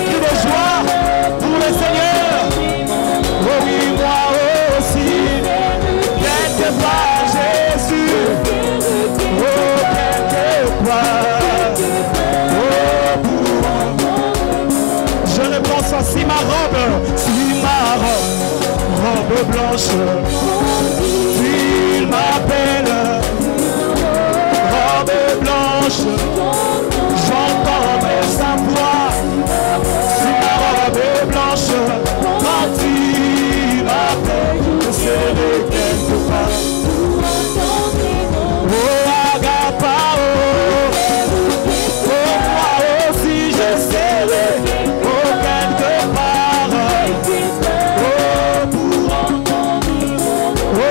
des cris de joie pour le Seigneur. Oh oui, moi aussi, quelque part Jésus. Oh, quelque part. Je ne pense pas si ma robe blanche, il m'appelle robe blanche, j'entendrai sa voix, si ma robe est blanche, quand il m'appelle, je serai quelque part. Oh, Agapao, oh, moi aussi je serai, oh, quelque part, oh, pour entendre, oh,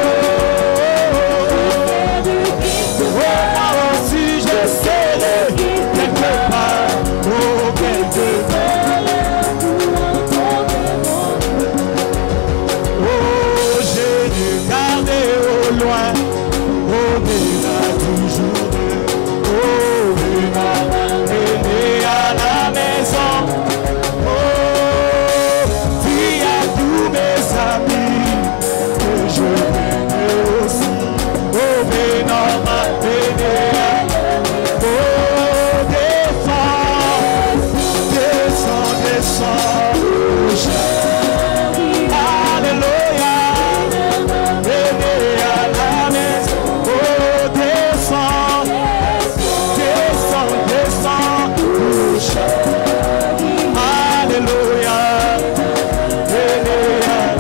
moi aussi je serai, quelque part, oh, quelque part. Oh, j'ai dû garder au loin, oh, mais là toujours, oh, mais aîné à la maison, oh, dis à tous mes amis que je m'aime aussi, oh, mais normal, aîné à oh, descends, descends, alléluia, aîné à la maison, oh, descends, descends, descends, alléluia, aîné à la maison,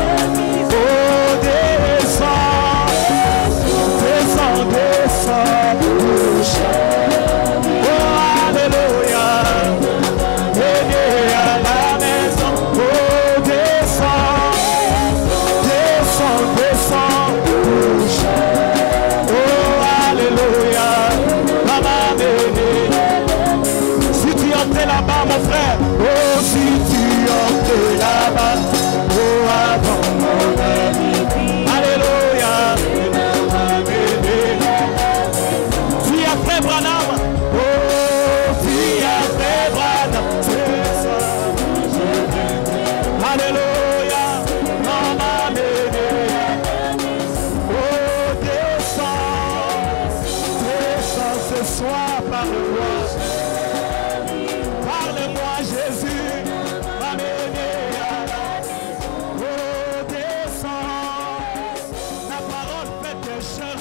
oh, descends, descends, descends, oh, alléluia, aîné à la maison, oh, descends, descends, descends, oh, alléluia, maman bénie. Si tu entres là-bas, mon frère, oh, si tu entres là-bas, oh, avant mon ami, alléluia, maman bénie. Tu as fait Branham, oh, tu as fait Branham, c'est ça, alléluia, maman bénie. Oh, descends, descends ce soir, parle-moi. Parle-moi, Jésus, m'amener à la maison. Oh, descends, la parole fait pécheur.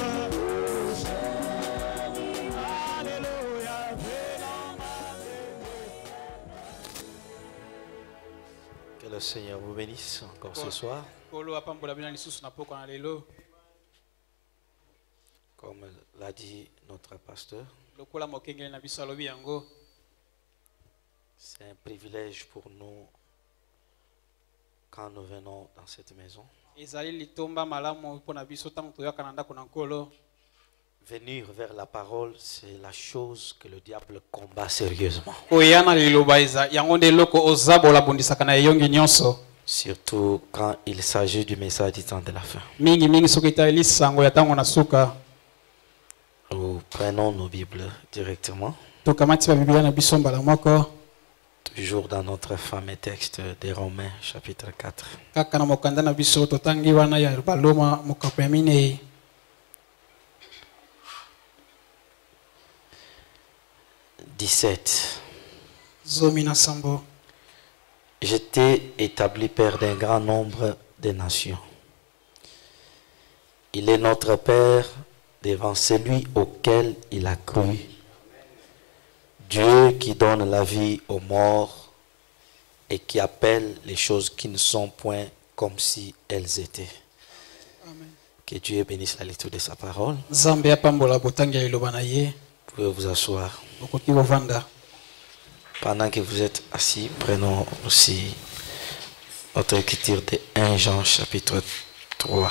Alléluia, venons m'amener. Que le Seigneur vous bénisse encore ce soir. Comme l'a dit notre pasteur, c'est un privilège pour nous quand nous venons dans cette maison. Venir vers la parole, c'est la chose que le diable combat sérieusement. Surtout quand il s'agit du message du temps de la fin. Nous prenons nos Bibles directement. Toujours dans notre fameux texte des Romains, chapitre 4. 17. J'étais établi père d'un grand nombre de nations. Il est notre Père devant celui auquel il a cru. Dieu qui donne la vie aux morts et qui appelle les choses qui ne sont point comme si elles étaient. Amen. Que Dieu bénisse la lecture de sa parole. Vous pouvez vous asseoir. Pendant que vous êtes assis, prenons aussi notre écriture de 1 Jean chapitre 3.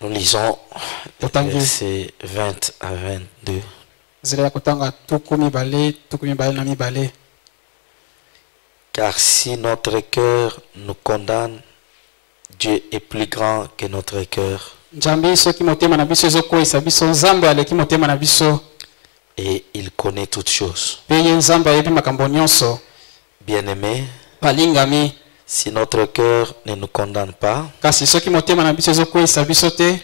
Nous lisons versets 20 à 22. Car si notre cœur nous condamne, Dieu est plus grand que notre cœur Njambi soki motema na biso ezokweyisa biso Nzambe aleki motema na biso. Et il connaît toutes choses. Pe ye Nzambe ayebi makambo nyonso. Bien-aimés, Balingami, si notre cœur ne nous condamne pas, kasi soki motema na biso ezokweyisa biso te,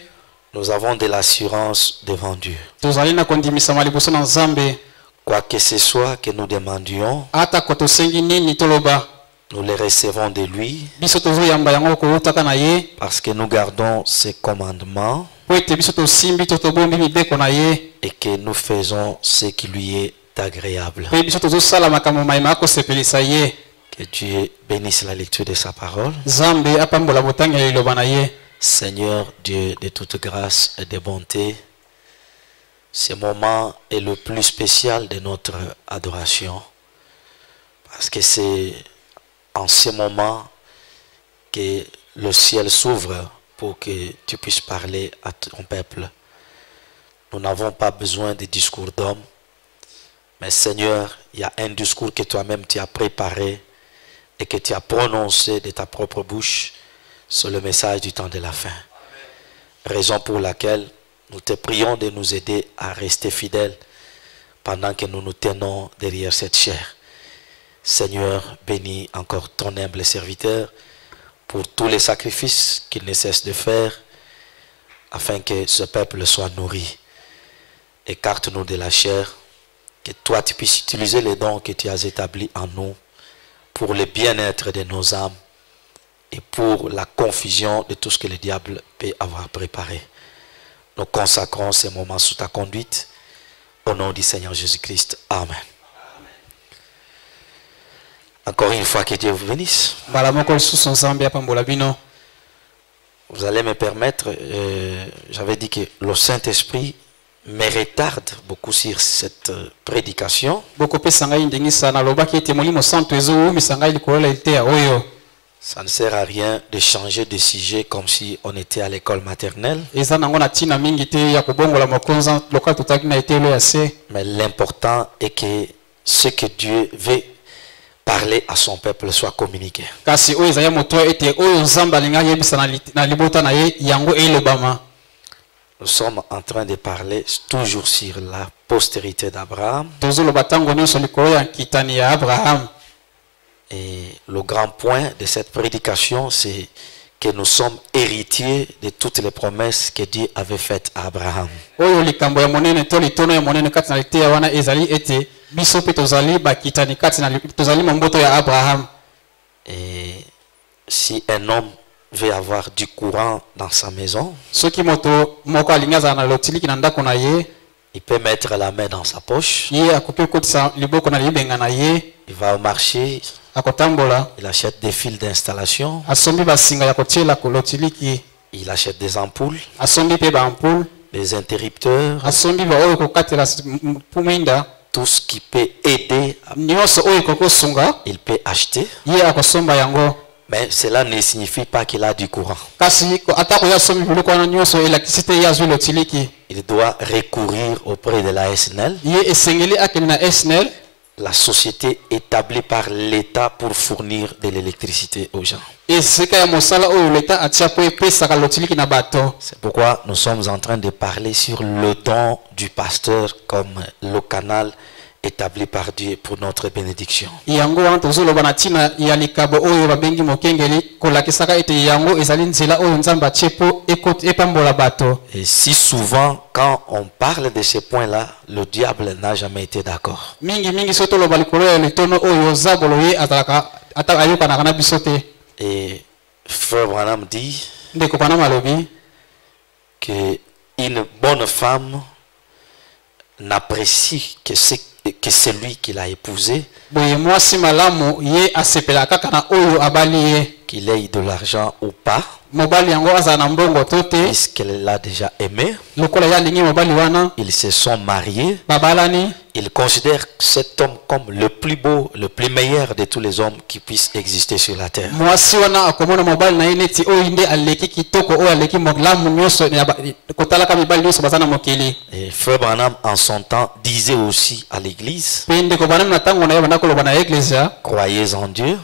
nous avons de l'assurance devant Dieu. tozali na kondimisama liboso na Nzambe. Quoi que ce soit que nous demandions, Ata ko tosengi nini toloba, nous le recevons de lui biso tozoyamba yango koutaka na ye, parce que nous gardons ses commandements po ete biso tosimbi to tobombi mibeko na ye, et que nous faisons ce qui lui est agréable. pe biso tozosala makambo mayema akosepelisa ye. Que Dieu bénisse la lecture de sa parole. Nzambe apambola botangi ya liloba na ye. Seigneur Dieu de toute grâce et de bonté, ce moment est le plus spécial de notre adoration parce que c'est en ce moment que le ciel s'ouvre pour que tu puisses parler à ton peuple. Nous n'avons pas besoin de discours d'hommes, mais Seigneur, il y a un discours que toi-même tu as préparé et que tu as prononcé de ta propre bouche sur le message du temps de la fin. Raison pour laquelle nous te prions de nous aider à rester fidèles pendant que nous nous tenons derrière cette chair. Seigneur, bénis encore ton humble serviteur pour tous les sacrifices qu'il ne cesse de faire afin que ce peuple soit nourri. Écarte-nous de la chair, que toi tu puisses utiliser les dons que tu as établis en nous pour le bien-être de nos âmes et pour la confusion de tout ce que le diable peut avoir préparé. Nous consacrons ces moments sous ta conduite. Au nom du Seigneur Jésus-Christ. Amen. Encore une fois, que Dieu vous bénisse. Vous allez me permettre, j'avais dit que le Saint-Esprit me retarde beaucoup sur cette prédication. Ça ne sert à rien de changer de sujet comme si on était à l'école maternelle. Mais l'important est que ce que Dieu veut parler à son peuple soit communiqué. Nous sommes en train de parler toujours sur la postérité d'Abraham. Et le grand point de cette prédication, c'est que nous sommes héritiers de toutes les promesses que Dieu avait faites à Abraham. Et si un homme veut avoir du courant dans sa maison, il peut mettre la main dans sa poche, il va au marché, il achète des fils d'installation, il achète des ampoules, des interrupteurs, tout ce qui peut aider, il peut acheter. Mais cela ne signifie pas qu'il a du courant. Il doit recourir auprès de la SNEL, la société établie par l'État pour fournir de l'électricité aux gens. C'est pourquoi nous sommes en train de parler sur le don du pasteur comme le canal établi par Dieu pour notre bénédiction. Et si souvent, quand on parle de ces points-là, le diable n'a jamais été d'accord. Et Frère Branham dit qu'une bonne femme n'apprécie que celui qu'il a épousé, qu'il ait de l'argent ou pas, puisqu'elle l'a déjà aimé, ils se sont mariés, il considère cet homme comme le plus beau, le plus meilleur de tous les hommes qui puissent exister sur la terre. Et Frère Branham en son temps disait aussi à l'église: croyez en Dieu,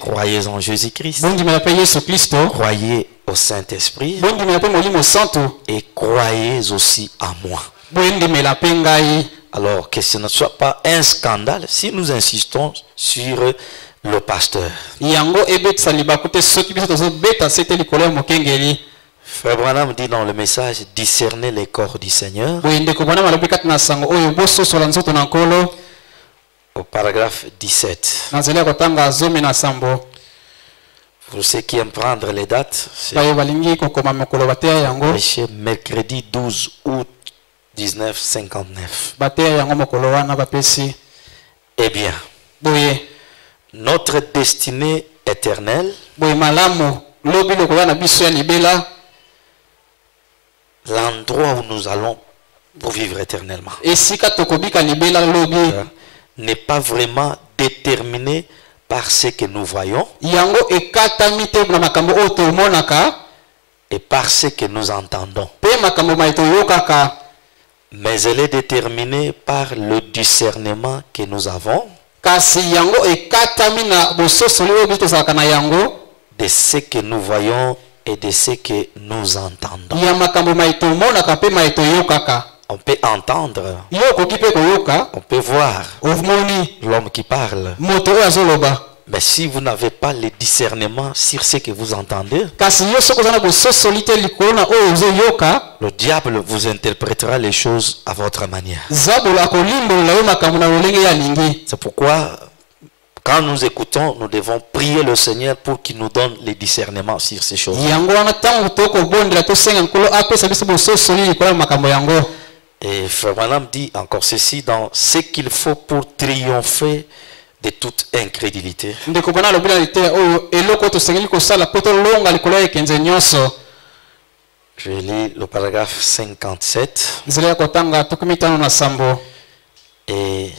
croyez en Jésus-Christ, bondimela mpe Yesu Kristo, croyez au Saint-Esprit bondimela mpe Molimo Santo, et croyez aussi en moi. bondimela mpe ngai. Alors que ce ne soit pas un scandale si nous insistons sur le pasteur. Yango ebetisa libaku te soki biso tozobeta se te likolo ya mokengeli. Frère Branham dit dans le message, discernez les corps du Seigneur. Boye ndeko Branham alobi kati na sango oyo bososola nzoto na nkolo. Au paragraphe 17. Nazali ya kotanga 17. Pour ceux qui aiment prendre les dates, c'est baye balingi kokoma mokolo bateya yango. prêché mercredi 12 août 1959. Bateya yango mokolo wana bapesi. Eh bien, Boye notre destinée éternelle, boye malamu lobi lokola na biso ya libela, l'endroit où nous allons pour vivre éternellement, esika tokobika libela lobi, n'est pas vraiment déterminé par ce que nous voyons yango ekatami te na makambo oyo tomonaka et par ce que nous entendons, pe makambo mai toyokaka, mais elle est déterminée par le discernement que nous avons kasi yango ekatami na bososoli oyo biso tozalaka na yango, de ce que nous voyons et de ce que nous entendons. ya makambo mai tomonaka pe mai toyokaka. On peut entendre, Yo okoki mpe koyoka, on peut voir omoni l'homme qui parle, moto oyo azoloba, mais si vous n'avez pas le discernement sur ce que vous entendez, kasi yo soki oza na bososoli te likolo na oyo ozoyoka, le diable vous interprétera les choses à votre manière. zabolo akolimbolela yo makambo na lolenge ya lingi. C'est pourquoi, quand nous écoutons, nous devons prier le Seigneur pour qu'il nous donne le discernement sur ces choses. Yango wana ntango tokobondela tosenga nkolo apesa biso bososoli likolo ya makambo yango. Et Frère Branham dit encore ceci dans ce qu'il faut pour triompher de toute incrédulité. Ndeko Branham alobi na liteya oyo eloko tosengeli kosala po tolonga likolo ya ekenze nyonso. Je lis le paragraphe 57 Nzela ya kotanga 57 et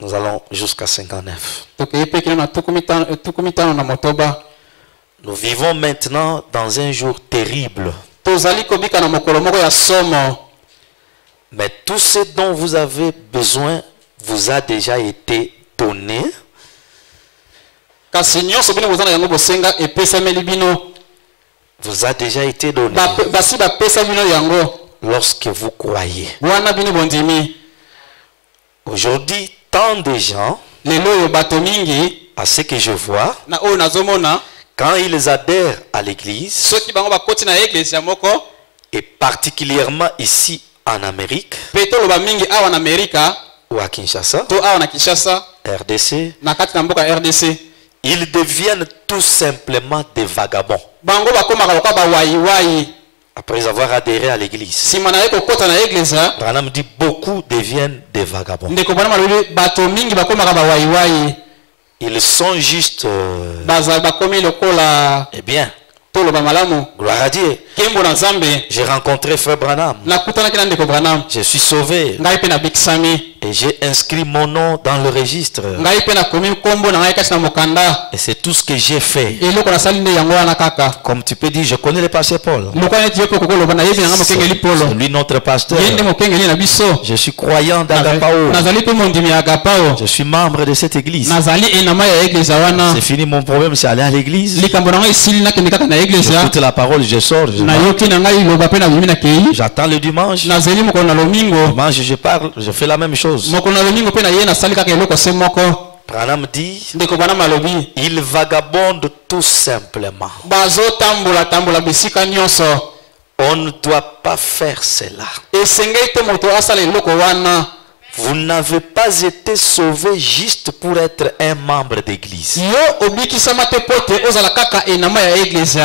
nous allons jusqu'à 59. tokei mpe kino na 50 na motoba. Nous vivons maintenant dans un jour terrible, Tozali kobika na mokolo moko ya somo, mais tout ce dont vous avez besoin vous a déjà été donné kasi nyonso bino bozana yango bosenga epesameli bino, vous a déjà été donné basi bapesa bino yango lorsque vous croyez. wana bino bondimi. Aujourd'hui, tant de gens, Lelo oyo bato mingi à ce que je vois, na oyo nazomona, quand ils adhèrent à l'église, soki bango bakoti na eglise ya moko, et particulièrement ici en Amérique pe toloba mingi awa na Amerika ou à Kinshasa, to awa na Kinshasa, RDC, na kati na mboka RDC, ils deviennent tout simplement des vagabonds bango bakomaka lokola bawayiwayi. après avoir adhéré à l'église. Sima na ye kokota na eglise, Branham dit beaucoup deviennent des vagabonds. ndeko Branham alobi bato mingi bakomaka bawayiwayi, Ils sont juste, bazali bakomi lokola eh bien, toloba malamu. gloire à Dieu. Kembo na Nzambe, J'ai rencontré Frère Branham. nakutanaki na ndeko Branham, Je suis sauvé ngai mpe nabikisami, et j'ai inscrit mon nom dans le registre. ngai mpe nakomi nkombo na ngai kati na mokanda. Et c'est tout ce que j'ai fait. Eloko nasali nde yango wana kaka. Comme tu peux dire, je connais le pasteur Paul. Lokola neti yo mpe kokoloba na yebi nanga mokengeli Polo, C'est lui notre pasteur. ye nde mokengeli na biso. Je suis croyant d'Agapao. Nazali mpe mondimi ya Agapao, Je suis membre de cette église. nazali enama ya eglise wana. C'est fini mon problème, c'est aller à l'église. Likambo na ngai esili nakende kaka na eglise, J'écoute la parole, je sors. nayoki na ngai loba mpe nabimi na kei, J'attends le dimanche. nazeli mokolo na lomingo, Dimanche, je parle, je fais la même chose. mokolo na lomingo mpe na ye nasali kaka eloko se moko. Branham dit, Ndeko Branham alobi il vagabonde tout simplement. bazotambola bisika nyonso. On ne doit pas faire cela. Esengeli te moto asala eloko wana. Vous n'avez pas été sauvé juste pour être un membre d'église. Yo obikisama te pote ozala kaka enama ya eglise.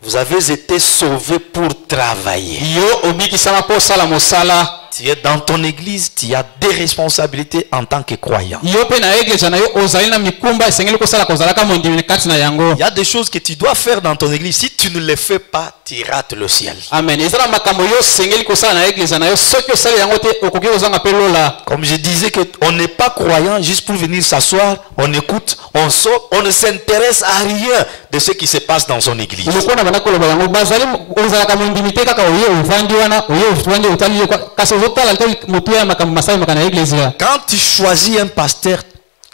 Vous avez été sauvé pour travailler. Yo obikisama po sala mosala. Tu es dans ton église, tu as des responsabilités en tant que croyant. Yo pe na eglise na yo ozali na mikumba esengeli kosala kozalaka mondimi kati na yango. Il y a des choses que tu dois faire dans ton église. Si tu ne les fais pas, tu rates le ciel. Amen. Ezala makambo yo sengeli kosala na eglise na yo soki osali yango te okoki kozanga pe lola. Comme je disais que on n'est pas croyant juste pour venir s'asseoir, on écoute, on sort, on ne s'intéresse à rien de ce qui se passe dans son église. Lokona bana koloba yango bazali ozalaka mondimi te kaka oye ovandi wana oye ovandi otali kasi ozotala te motu ya makambo masali makana eglise. Quand tu choisis un pasteur,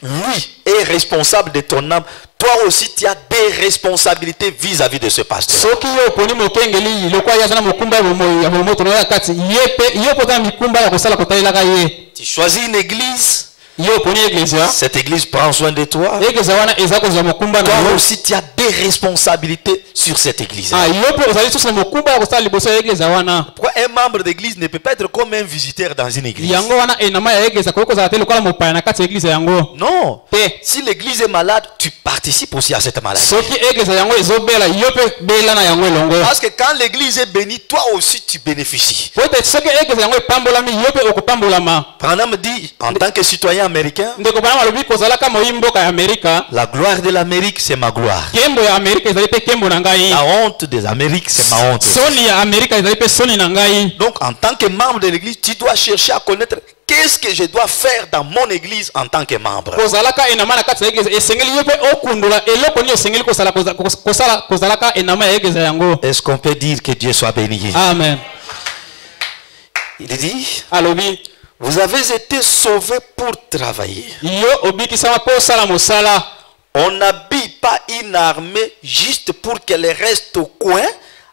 lui est responsable de ton âme, toi aussi tu as des responsabilités vis-à-vis de ce pasteur. soki yo poni mokengeli lokwa ya zana mokumba ya moto na kati yepe yo potana mikumba ya kosala kotalelaka ye. Tu choisis une église, Yo poni église, cette église prend soin de toi. église wana eza kozwa mokumba na Toi yo. aussi tu as des responsabilités sur cette église. Ah, yo pe ozali susu na mokumba ya kosala liboso ya église wana. Pourquoi un membre d'église ne peut pas être comme un visiteur dans une église? Yango wana enama ya église ko kozala te lokola mopaya na kati ya église yango. Non. Te. Si l'église est malade, tu participes aussi à cette maladie. Soki église yango ezobela yo pe bela na yango elongo. Parce que quand l'église est bénie, toi aussi tu bénéficies. Peut-être soki église yango epambolami yo pe okopambolama. Branham dit, en tant que citoyen américain, Ndeko bana malobi kozalaka moyimboka ya Amerika. la gloire de l'Amérique, c'est ma gloire. Kembo ya Amerika ezali pe kembo na ngai. La honte des Amériques, c'est ma honte. Soni ya Amerika ezali pe soni na ngai. Donc, en tant que membre de l'église, tu dois chercher à connaître qu'est-ce que je dois faire dans mon église en tant que membre. Kozalaka enama na kati ya église esengeli yo pe okundula eloko ni esengeli kozalaka enama ya église yango. Est-ce qu'on peut dire que Dieu soit béni? Amen. Il dit, Alobi vous avez été sauvés pour travailler. yo obikisama po sala mosala. On n'habille pas une armée juste pour qu'elle reste au coin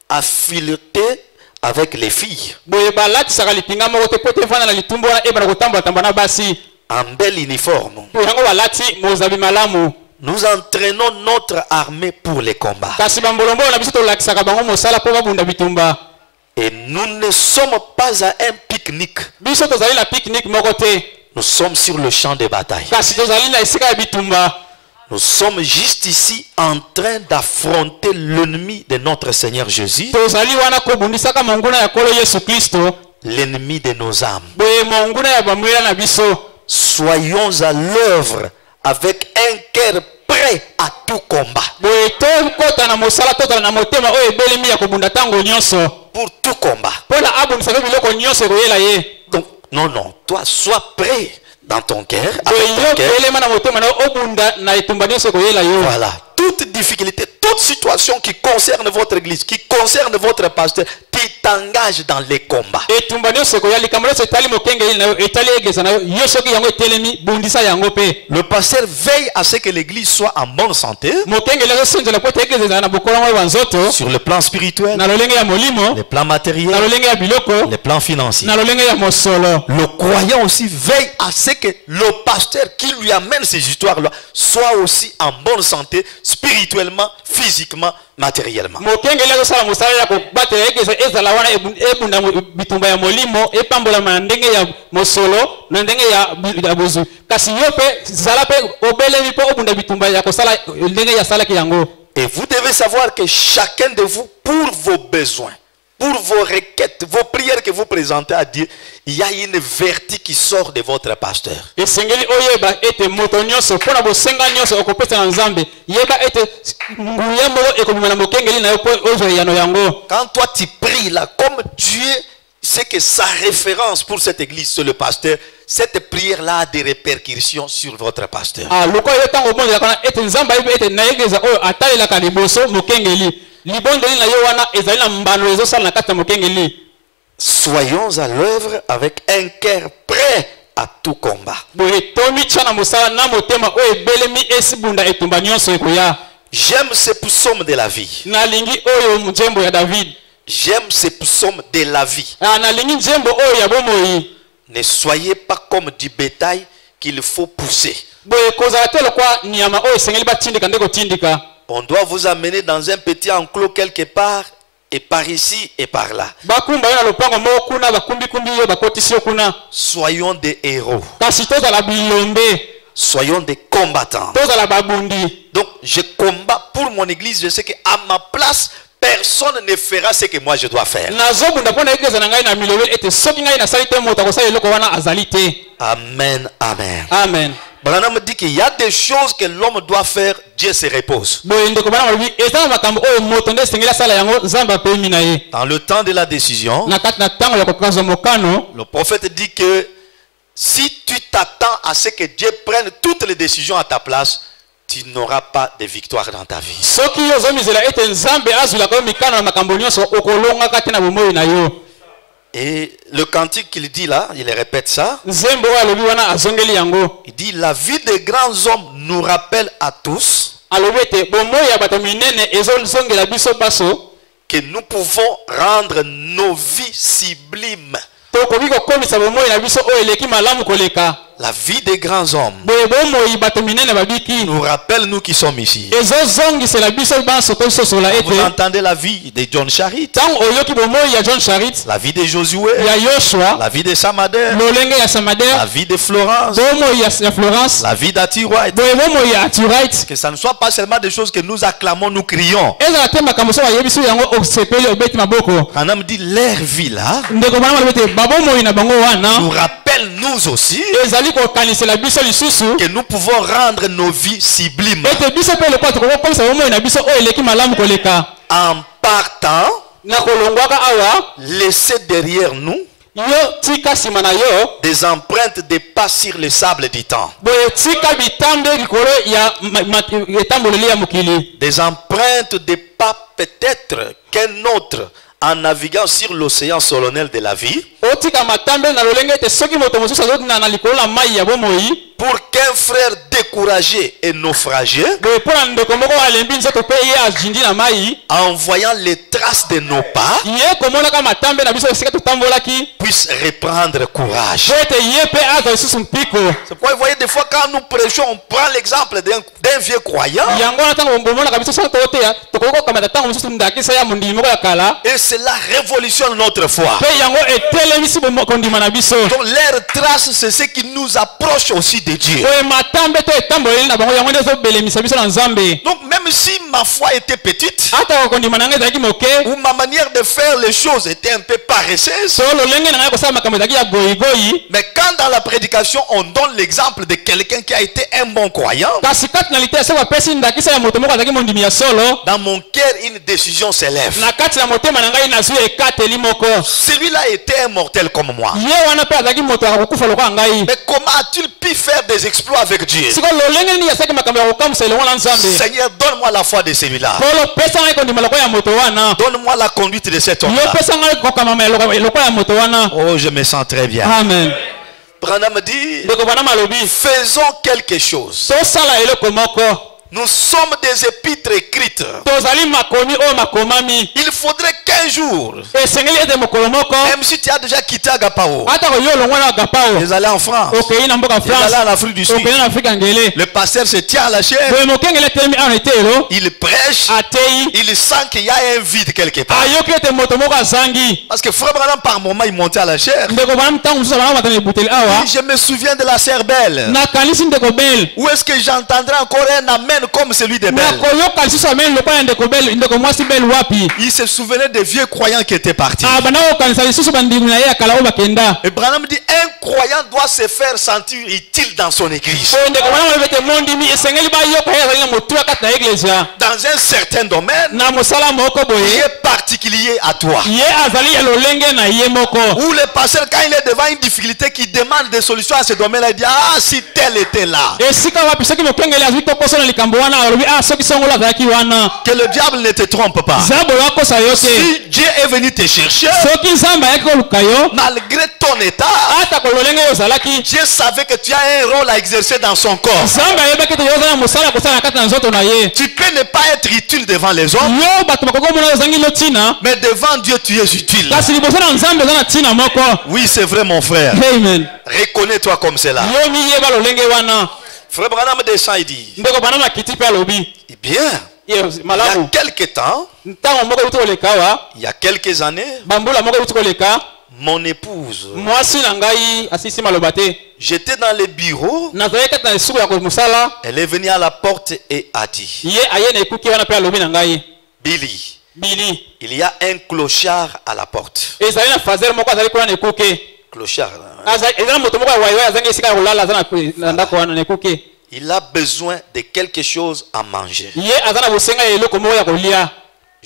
à fileter avec les filles. Boye balatisaka lipinga moko te po te vanda na litumbu wana ebana kotambola na basi. En bel uniforme. Po yango balati mozabi malamu. Nous entraînons notre armée pour les combats. Kasi bambolombo na biso tolakisaka bango mosala po babunda bitumba. Et nous ne sommes pas à un pique-nique. Biso tozali na pique-nique moko te. Nous sommes sur le champ de bataille. Kasi tozali na esika ya bitumba. Nous sommes juste ici en train d'affronter l'ennemi de notre Seigneur Jésus, Tozali wana kobundisaka monguna ya kolo Yesu Kristo. l'ennemi de nos âmes. Boye monguna ya bamwela na biso. Soyons à l'œuvre avec un cœur prêt à tout combat. Boye tokota na mosala totala na motema oyo ebelemi ya kobunda tango nyonso. Pour tout combat. Mpona abundisa pe biloko nyonso ekoyela ye. Donc, non, toi, sois prêt dans ton cœur. Boye Avec ton yo cœur. belema na motema na obunda na etumba nyonso ekoyela yo. Voilà. Toute difficulté, toute situation qui concerne votre église, qui concerne votre pasteur, tu t'engages dans les combats. Etumba nyonso ekoya likambo nyonso etali mokengeli na yo etali église na yo yo soki yango etelemi bundisa yango pe. Le pasteur veille à ce que l'église soit en bonne santé, Mokengeli azosenzela po ete église ezala na bokolongo ya banzoto. sur le plan spirituel, Na lolenge ya molimo. le plan Na matériel, lolenge ya biloko. le plan financier. Na lolenge ya mosolo. Le croyant aussi veille à ce que le pasteur qui lui amène ces histoires-là soit aussi en bonne santé, spirituellement, physiquement, matériellement. Mokengeli azosala mosala ya kobatela église ezala wana ebunda bitumba ya molimo epambolama na ndenge ya mosolo na ndenge ya bozwi. Kasi yo pe zala pe obelemi po obunda bitumba ya kosala ndenge ya salaki yango. Et vous devez savoir que chacun de vous, pour vos besoins, pour vos requêtes, vos prières que vous présentez à Dieu, il y a une vertu qui sort de votre pasteur. Esengeli oyeba ete moto nyonso mpona bosenga nyonso okopesa na Nzambe yeba ete nguya moko ekobima na mokengeli na yo po ozwa yano yango. Quand toi tu pries là, comme Dieu sait que sa référence pour cette église, c'est le pasteur, cette prière-là a des répercussions sur votre pasteur. Ah lokola yo tango bonde kana ete Nzambe ayebi ete na église oyo atalelaka liboso mokengeli. Libondeli na yo wana ezali na mbano ezosala na kati ya mokengeli. Soyons à l'œuvre avec un cœur prêt à tout combat. Boye tomitya na mosala na motema oyo ebelemi esibunda etumba nyonso ekoya. J'aime ce psaume de la vie. Nalingi oyo njembo ya David. J'aime ce psaume de la vie. Ah nalingi njembo oyo ya bomoi. Ne soyez pas comme du bétail qu'il faut pousser. Boye kozala te lokwa nyama oyo esengeli batindika nde kotindika. On doit vous amener dans un petit enclos quelque part, et par ici et par là. Bakumba yo na lopango moko kuna bakumbi yo bakotisi yo kuna. Soyons des héros. Kasi tozala bilombe. Soyons des combattants. Tozala babundi. Donc, je combats pour mon église. Je sais qu'à ma place, personne ne fera ce que moi je dois faire. Nazobunda mpona église na ngai na milobeli ete soki ngai nasali te moto akosala eloko wana azali te. Amen, amen. Amen. Branham dit qu'il y a des choses que l'homme doit faire, Dieu se repose. Boye ndeko bana malobi eza na makambo oyo moto nde esengeli asala yango Nzambe apemi na ye. Dans le temps de la décision, Na kati na ntango ya kokazwa mokano. le prophète dit que si tu t'attends à ce que Dieu prenne toutes les décisions à ta place, tu n'auras pas de victoire dans ta vie. Soki ozomizela ete Nzambe azwilaka yo mikano na makambo nyonso okolongaka te na bomoi na yo. Et le cantique qu'il dit là, il répète ça. nzembo oyo alobi wana azongeli yango Il dit la vie des grands hommes nous rappelle à tous alobi ete bomoi ya bato minene ezozongela biso baso que nous pouvons rendre nos vies sublimes. tokoki kokomisa bomoi na biso oyo eleki malamu koleka La vie des grands hommes boye bomoi bato minene babiki nous rappelle nous qui sommes ici. ezozongisela biso banso tososola Vous ete entendez la vie de John Charit, ntango oyoki bomoi ya John Charit la vie de Josué, ya Yoshua la vie de Samader, lolenge ya la Samader vie de Florence, bomoi ya Florence la vie d'Atiroit. boye bomoi ya Aturite Que ça ne soit pas seulement des choses que nous acclamons, nous crions. ezala te makambo so bayebisi yango osepeli obeti maboko Quand on me dit leur vie là, ndeko bana balobi ete babomoi na bango wana nous rappelle nous aussi ezali kokanisela biso lisusu que nous pouvons rendre nos vies sublimes ete biso mpe lokola tokokomisa bomoi na biso oyo eleki malamu koleka en partant, na kolongwaka awa laisser derrière nous yo tika nsima na yo des empreintes de pas sur le sable du temps, boye tika bitambe likolo ya etamboleli ya mokili des empreintes de pas peut-être qu'un autre en naviguant sur l'océan solennel de la vie, otika matambe na lolenge ete soki moto mosusu azotina na likolo ya mai ya bomoi pour qu'un frère découragé et naufragé, boye mpo na ndeko moko alembi nzoto mpe ye azindi na mai en voyant les traces de nos pas, ye komonaka matambe na biso esika totambolaki puisse reprendre courage. po ete ye mpe azwa lisusu mpiko C'est pourquoi vous voyez des fois quand nous prêchons, on prend l'exemple d'un vieux croyant yango wana ntango bomonaka biso soki toteya tokoki kokamata ntango mosusu ndakisa ya mondimi moko ya kala et cela révolutionne notre foi. mpe yango etelemisi kondima na biso Donc leurs traces, c'est ce qui nous approche aussi de Dieu. boye matambe to etamboleli na bango yango nde ezobelemisa biso na nzambe Donc même si ma foi était petite, ata kondima na ngai ezalaki moke ou ma manière de faire les choses était un peu paresseuse, so lolenge na ngai kosala makambo ezalaki ya goyigoyi mais quand dans la prédication on donne l'exemple de quelqu'un qui a été un bon croyant, kasi kati na lite soki bapesi ndakisa ya moto moko azalaki mondimi ya solo dans mon cœur une décision s'élève. na kati na motema na ngai nazwi ekateli moko Celui-là était un mortel comme moi. ye wana mpe azalaki moto akokufa lokola ngai Mais comment a-t-il pu faire des exploits avec Dieu? siko lolenge nini asalaki makambo ya kokamwisa elongo na nzambe Seigneur, donne-moi la foi de celui-là. polo pesa ngai kondima lokola ya moto wana Donne-moi la conduite de cet yo homme-là. pesa ngai kokamama lokola ya moto wana Oh, je me sens très bien. amen Branham dit, ndeko bana malobi faisons quelque chose. tosala eloko moko Nous sommes des épîtres écrites. tozali makomi oyo makomami Il faudrait qu'un jour, esengeli ete mokolo moko même si tu as déjà quitté Agapao, ata koyo olongwa na agapao les allés en France, okei na mboka les allés france en Afrique du Sud, okei na afrika ngele le pasteur se tient à la chair, boye mokengeli etelemi awa na etelo il prêche, atei il sent qu'il y a un vide quelque part. ayoki ete moto moko azangi Parce que Frère Branham, par moment, il montait à la chair. ndeko bana ntango mosusu abana matana ebuteli awa Je me souviens de la sœur Belle. nakanisi ndeko bele Où est-ce que j'entendrai encore un amen comme celui de Belle? nakoyoka lisusu ameni lokola ya ndeko bele ndeko mwasi bele wapi Il se souvenait des vieux croyants qui étaient partis. banda kokanisa lisusu bandimi na ye ya kala oyo bakenda Et Branham dit, un croyant doit se faire sentir utile dans son église. boye ndeko bana malobi ete mondimi esengeli bayoka ye azali na motuya kati na eglesia Dans un certain domaine na mosala moko qui boye est particulier à toi. ye azali ya lolenge na ye moko Où le pasteur, quand il est devant une difficulté qui demande des solutions à ce domaine-là, il dit, ah, si tel était là. esika wapi soki mokengeli azwi tokoso na likambo wana alobi soki songolo azalaki wana Que le diable ne te trompe pas. nzambe oyo akosa yo te Si Dieu est venu te chercher, soki nzambe ayaki koluka yo malgré ton état, ata kololenge oyo ozalaki Dieu savait que tu as un rôle à exercer dans son corps. nzambe ayebaki ete yo oza na mosala kosala na kati na nzoto na ye Tu peux ne pas être utile devant les hommes, yo bato bakoki omona ozangi lo ntina mais devant Dieu, tu es utile. kasi liboso na nzambe oza na ntina moko Oui, c'est vrai, mon frère. amen Reconnais-toi comme cela. yo miyeba lolenge wana Frère Branham descend, il dit, ndeko bana makiti mpe alobi eh bien, Ye, il y a malamu quelque temps, ntango moko euti koleka awa il y a quelques années, bambula moko euti koleka mon épouse, mwasi na ngai asisi maloba te j'étais dans le bureau, nazali kati na esuku ya mosala elle est venue à la porte et a dit, ye aye na ekuki wana mpe alobi na ngai Billy, bili il y a un clochard à la porte. ezali na fazer moko azali kuna na ekuke Clochard, eza na moto moko ya waiwai azangi esika ya kolala aza na ndako wana na ekuke il a besoin de quelque chose à manger. ye aza na bosenga ya eloko moko ya kolia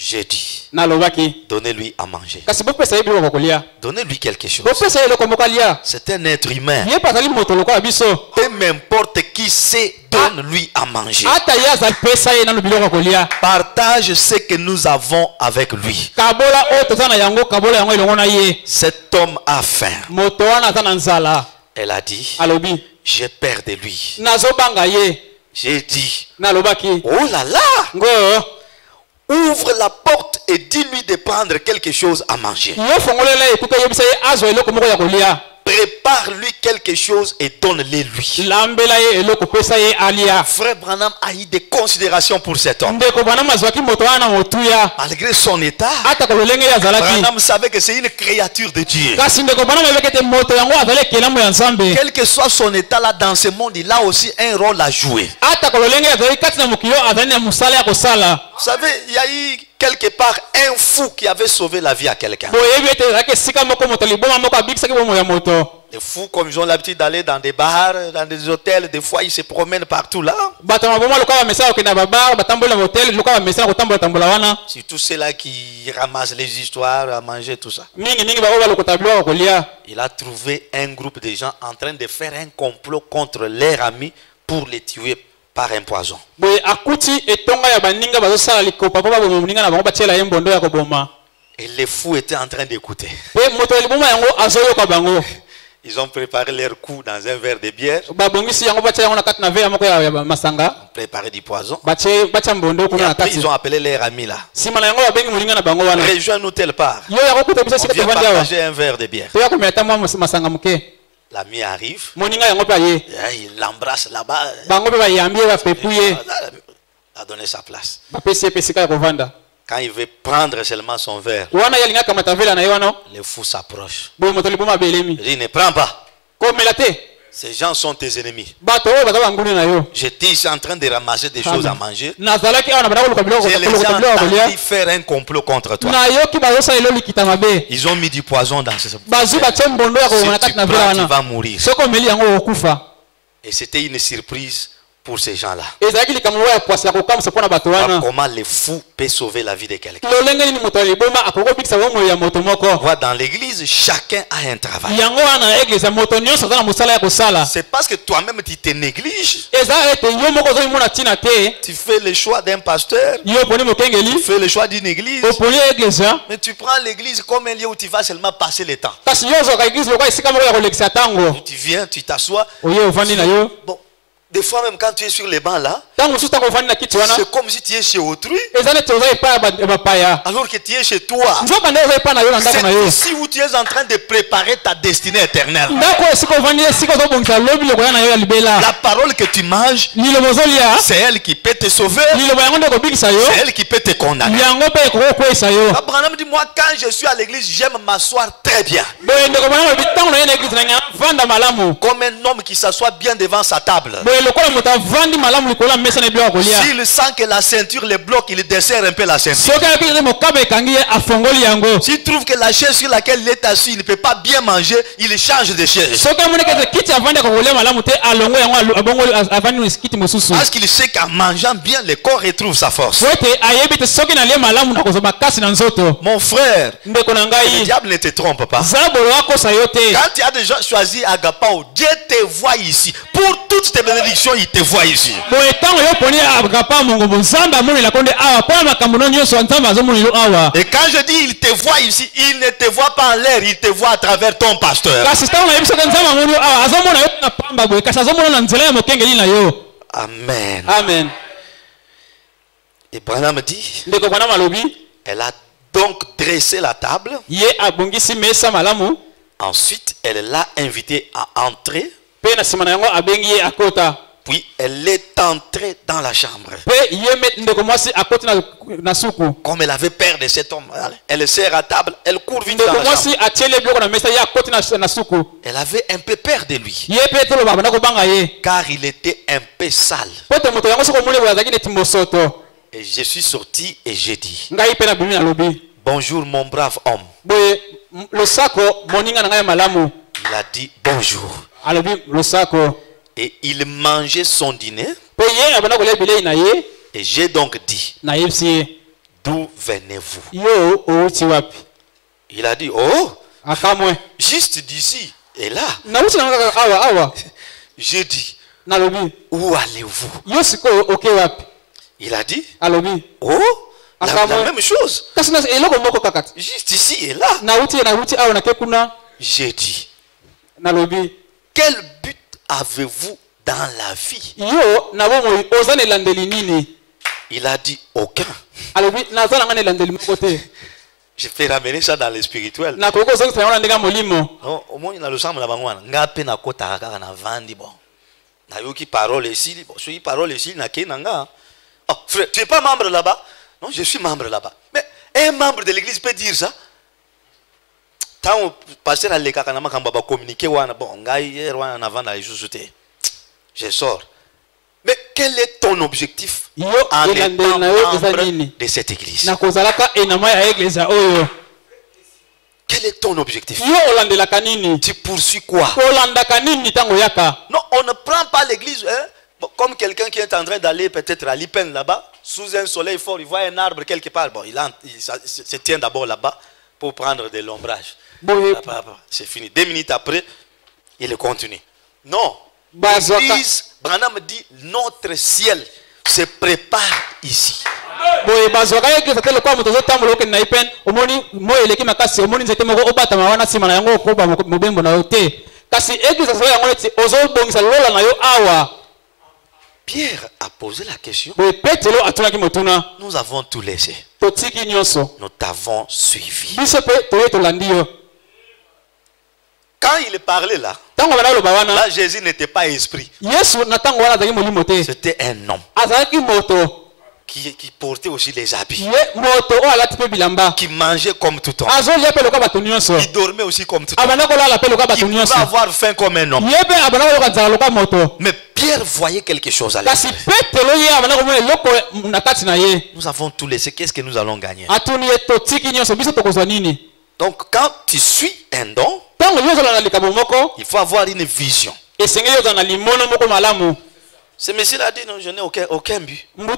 J'ai dit, nalobaki donnez-lui à manger. kasi bopesa ye biloko kolia Donnez-lui quelque chose. bopesa ye eloko moko alia C'est un être humain. ye mpe azali moto lokola biso Peu m'importe qui c'est, donne-lui à manger. ata ye azali pesa ye nano biloko kolia Partage ce que nous avons avec lui. kabola oyo toza na yango kabola yango elongo na ye Cet homme a faim. moto wana aza na nzala Elle a dit, alobi j'ai peur de lui. nazobanga ye J'ai dit, nalobaki oh là là, ngo ouvre la porte et dis-lui de prendre quelque chose à manger. yo fongolela ekuke yebisa ye azwa eloko moko ya kolia Prépare-lui quelque chose et donne-le lui. lambela ye eloko pesa ye alia Frère Branham a eu des considérations pour cet homme. ndeko bana azwaki moto wana na motuya Malgré son état, ata kololenge ye azalaki Branham savait que c'est une créature de Dieu. kasi ndeko bana ayebaki ete moto yango azali ekelamu ya nzambe Quel que soit son état là dans ce monde, il a aussi un rôle à jouer. ata kololenge azali kati na mokili oyo azali na mosala ya kosala Vous savez, il y a eu quelque part un fou qui avait sauvé la vie à quelqu'un. boyebi ete ezalaki esika moko moto liboma moko abikisaki bomo ya moto Les fous, comme ils ont l'habitude d'aller dans des bars, dans des hôtels, des fois ils se promènent partout là. bato ya maboma lokola bamesana kokende na babar batambola na hotel lokola bamesana kotambola wana Surtout ceux-là qui ramassent les histoires à manger, tout ça. mingi bango balokota biloko kolia Il a trouvé un groupe de gens en train de faire un complot contre leurs amis pour les tuer par un poison. boye akuti etonga ya baninga bazosala likopa mpo baboma moninga na bango batiela ye mbondo ya koboma Et les fous étaient en train d'écouter. mpe moto ya liboma yango azoyoka bango Ils ont préparé leur coup dans un verre de bière, babongisi yango batia yango na kati na vere moko ya masanga préparé du poison. batia mbondo Et kuna na après, kati ils ont appelé leurs amis là. nsima na yango babengi moninga na bango wana Rejoins-nous telle part. yo yango kuta biso On sika vient tovandi awa partager un verre de bière. toya komela ta mwa masanga moke L'ami arrive, moninga yango mpe aye il l'embrasse là-bas. bango mpe bayambi ye bapepu ye A donné sa place. bapesi ye mpe esika ya kovanda Quand il veut prendre seulement son verre, wana ye alingi akamata vela na ye wana les fous s'approchent. boye moto liboma abelemi Il dit, ne prends pas. komela te Ces gens sont tes ennemis. bato oyo baza banguni na yo J'étais ici en train de ramasser des choses à manger. nazalaki awa na bana koluka biloko Et les kolokota gens biloko ya ont kolia envie de faire un complot contre toi. nayoki bazosala elo likita mabe Ils ont mis du poison dans ce. bazwi batie mbondo ya koboma na Si tu kati na vela prends, tu wana vas mourir. soki omeli yango okokufa Et c'était une surprise pour ces gens-là. ezalaki likambo moko ya pwasi ya kokamwisa mpo na bato wana Comment les fous peuvent sauver la vie de quelqu'un. lolenge nini moto ya liboma akoki kobikisa bomoi ya moto moko Vois, dans l'église, chacun a un travail. yango wana na eglise ya moto nyonso aza na mosala ya kosala C'est parce que toi-même, tu te négliges. eza ete yo moko ozomimona ntina te Tu fais le choix d'un pasteur. yo oponi Tu mokengeli fais le choix d'une église. oponi eglise Mais tu prends l'église comme un lieu où tu vas seulement passer le temps. kasi yo ozwaka eglise lokola esika moko ya kolekisa ntango Tu viens, tu t'assois. oye ovandi na yo Bon, des fois même quand tu es sur les bancs là, ntango mosusu ntango ovandi na kiti wana c'est comme si tu es chez autrui, eza neti oza epai ya bapaya alors que tu es chez toi. nzoka nde oza epai na yo na ndako na yo C'est ici où tu es en train de préparer ta destinée éternelle. ndako esika ovandi esika ozobongisa lobi lokoya na yo ya libela La parole que tu manges, lilobo ozolia c'est elle qui peut te sauver, lilobo yango nde ekobikisa yo c'est elle qui peut te condamner. yango mpe ekoki kokweyisa yo Abraham dit, moi quand je suis à l'église, j'aime m'asseoir très bien. boye ndeko bana lobi ntango na ye na eglise na nga vanda malamu Comme un homme qui s'assoit bien devant sa table. boye lokola moto avandi malamu likolo ya mesa na biloko kolia S'il sent que la ceinture le bloque, il desserre un peu la ceinture. soki ayebi ete mokaba ekangi ye afongoli yango S'il trouve que la chaise sur laquelle il est assis, il ne peut pas bien manger, il change de chaise. soki amoniki ete kiti avandi akokolia malamu te alongo yango abongoli avandi kiti mosusu Parce qu'il sait qu'en mangeant bien, le corps retrouve sa force. po ete ayebi ete soki nalie malamu nakozwa makasi na nzoto Mon frère, ndeko na le ngai diable ne te trompe pas. zala bolo akosa yo te Quand tu as déjà choisi Agapao, Dieu te voit ici. Pour toutes tes bénédictions, il te voit ici. boye ntango yo poni agapa mongo nzambe amonelako nde awa mpo na makambo no nyonso nzambe azomona yo awa Et quand je dis il te voit ici, il ne te voit pas en l'air, il te voit à travers ton pasteur. kasi ntango nayebi soki nzambe amoni yo awa azomona yo na pamba boye kasi azomona na nzela ya mokengeli na yo Amen. amen Et Branham dit, ndeko bwana malobi elle a donc dressé la table. ye abongisi mesa malamu Ensuite, elle l'a invité à entrer. mpe na nsima na yango abengi ye akota Puis, elle est entrée dans la chambre. mpe ye ndeko mwasi akoti na suku Comme elle avait peur de cet homme, elle sert à table, elle court vite dans ndeko la chambre. mwasi atieli biloko na mesa ye akoti na suku Elle avait un peu peur de lui, ye mpe toloba banda kobanga ye car il était un peu sale. po ete moto yango soki omoni boye azalaki neti mosoto Et je suis sorti et j'ai dit, ngai mpe nabimi nalobi bonjour mon brave homme. boye losako moninga na ngai ya malamu Il a dit bonjour. alobi losako Et il mangeait son dîner. mpe ye abanda kolia bilei na ye Et j'ai donc dit, nayebisi ye d'où venez-vous? Yo outi wapi? Il a dit, oh, Akamwe. juste d'ici et là. Na uti na awa. J'ai dit, Nalobi. où allez-vous? Yo siko oke wapi? Il a dit, Alobi. oh, la même chose. Kasi na eloko moko kakati. Juste ici et là. Na uti awa na kekuna. J'ai dit, Nalobi. quel but avez-vous dans la vie? Yo na bomo ozane landeli nini? Il a dit, aucun. Alobi nazana ngane landeli moko te. Je fais ramener ça dans le spirituel. Na koko zongi sa ndeka molimo. Non, au moins, il a le sang de la bangwana. Ngape na kota kaka na vandi bon. Na yoki parole ici, bon, je suis parole ici, na kenanga. Oh, frère, tu es pas membre là-bas? Non, je suis membre là-bas. Mais un membre de l'église peut dire ça? Tant au pasteur a les kakanama kamba ba communiquer wana bon, ngai wana na vanda les je sors. Mais quel est ton objectif en étant membre de cette église? Quel est ton objectif? Tu poursuis quoi? Non, on ne prend pas l'église comme quelqu'un qui est en train d'aller peut-être à Lipen là-bas, sous un soleil fort, il voit un arbre quelque part. Bon, il se tient d'abord là-bas pour prendre de l'ombrage. C'est fini. 2 minutes après, il continue. Non. L'église, Branham dit, notre ciel se prépare ici. Pierre a posé la question. Nous avons tout laissé. Nous t'avons suivi. Quand il parlait là, Jésus n'était pas esprit. C'était un homme qui portait aussi les habits, qui mangeait comme tout homme, qui dormait aussi comme tout homme, qui pouvait avoir faim comme un homme. Mais Pierre voyait quelque chose à l'intérieur. Nous avons tout laissé. Qu'est-ce que nous allons gagner? Donc quand tu suis un don, il faut avoir une vision. Ce monsieur a dit non, je n'ai aucun but. Le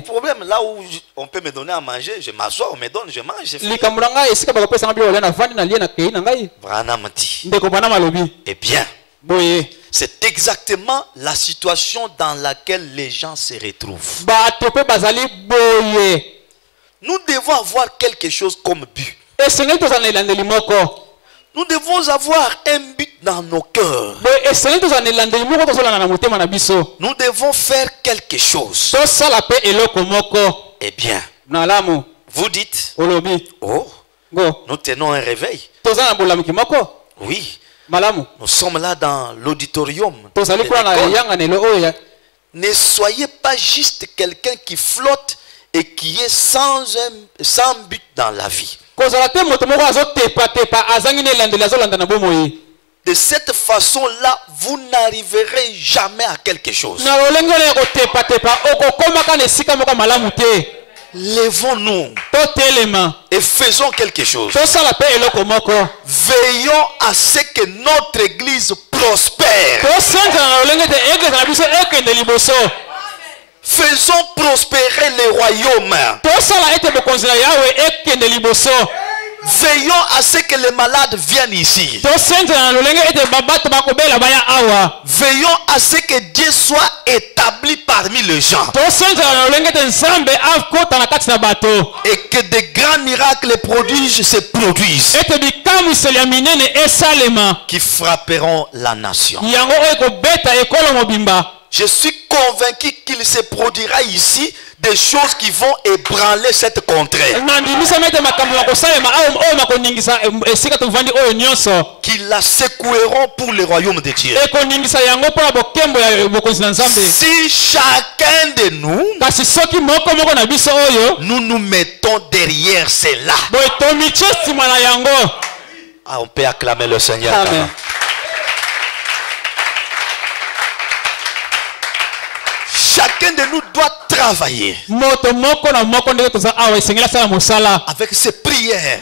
problème, là où on peut me donner à manger, je m'assois, on me donne, je mange. Branham dit, eh bien, c'est exactement la situation dans laquelle les gens se retrouvent. Nous devons avoir quelque chose comme but. Nous devons avoir un but dans nos cœurs. Nous devons faire quelque chose. Eh bien, vous dites, oh, nous tenons un réveil. Oui, nous sommes là dans l'auditorium. Ne soyez pas juste quelqu'un qui flotte et qui est sans but dans la vie. De cette façon-là, vous n'arriverez jamais à quelque chose. Lèvons-nous et faisons quelque chose. Veillons à ce que notre église prospère. Faisons prospérer les royaumes. Veillons à ce que les malades viennent ici. Veillons à ce que Dieu soit établi parmi les gens. Et que des grands miracles et prodiges se produisent. Qui frapperont la nation. Je suis convaincu qu'il se produira ici des choses qui vont ébranler cette contrée. Qui la secoueront pour le royaume de Dieu. Si chacun de nous nous mettons derrière cela. Ah, on peut acclamer le Seigneur. Amen. Chacun de nous doit travailler avec ses prières.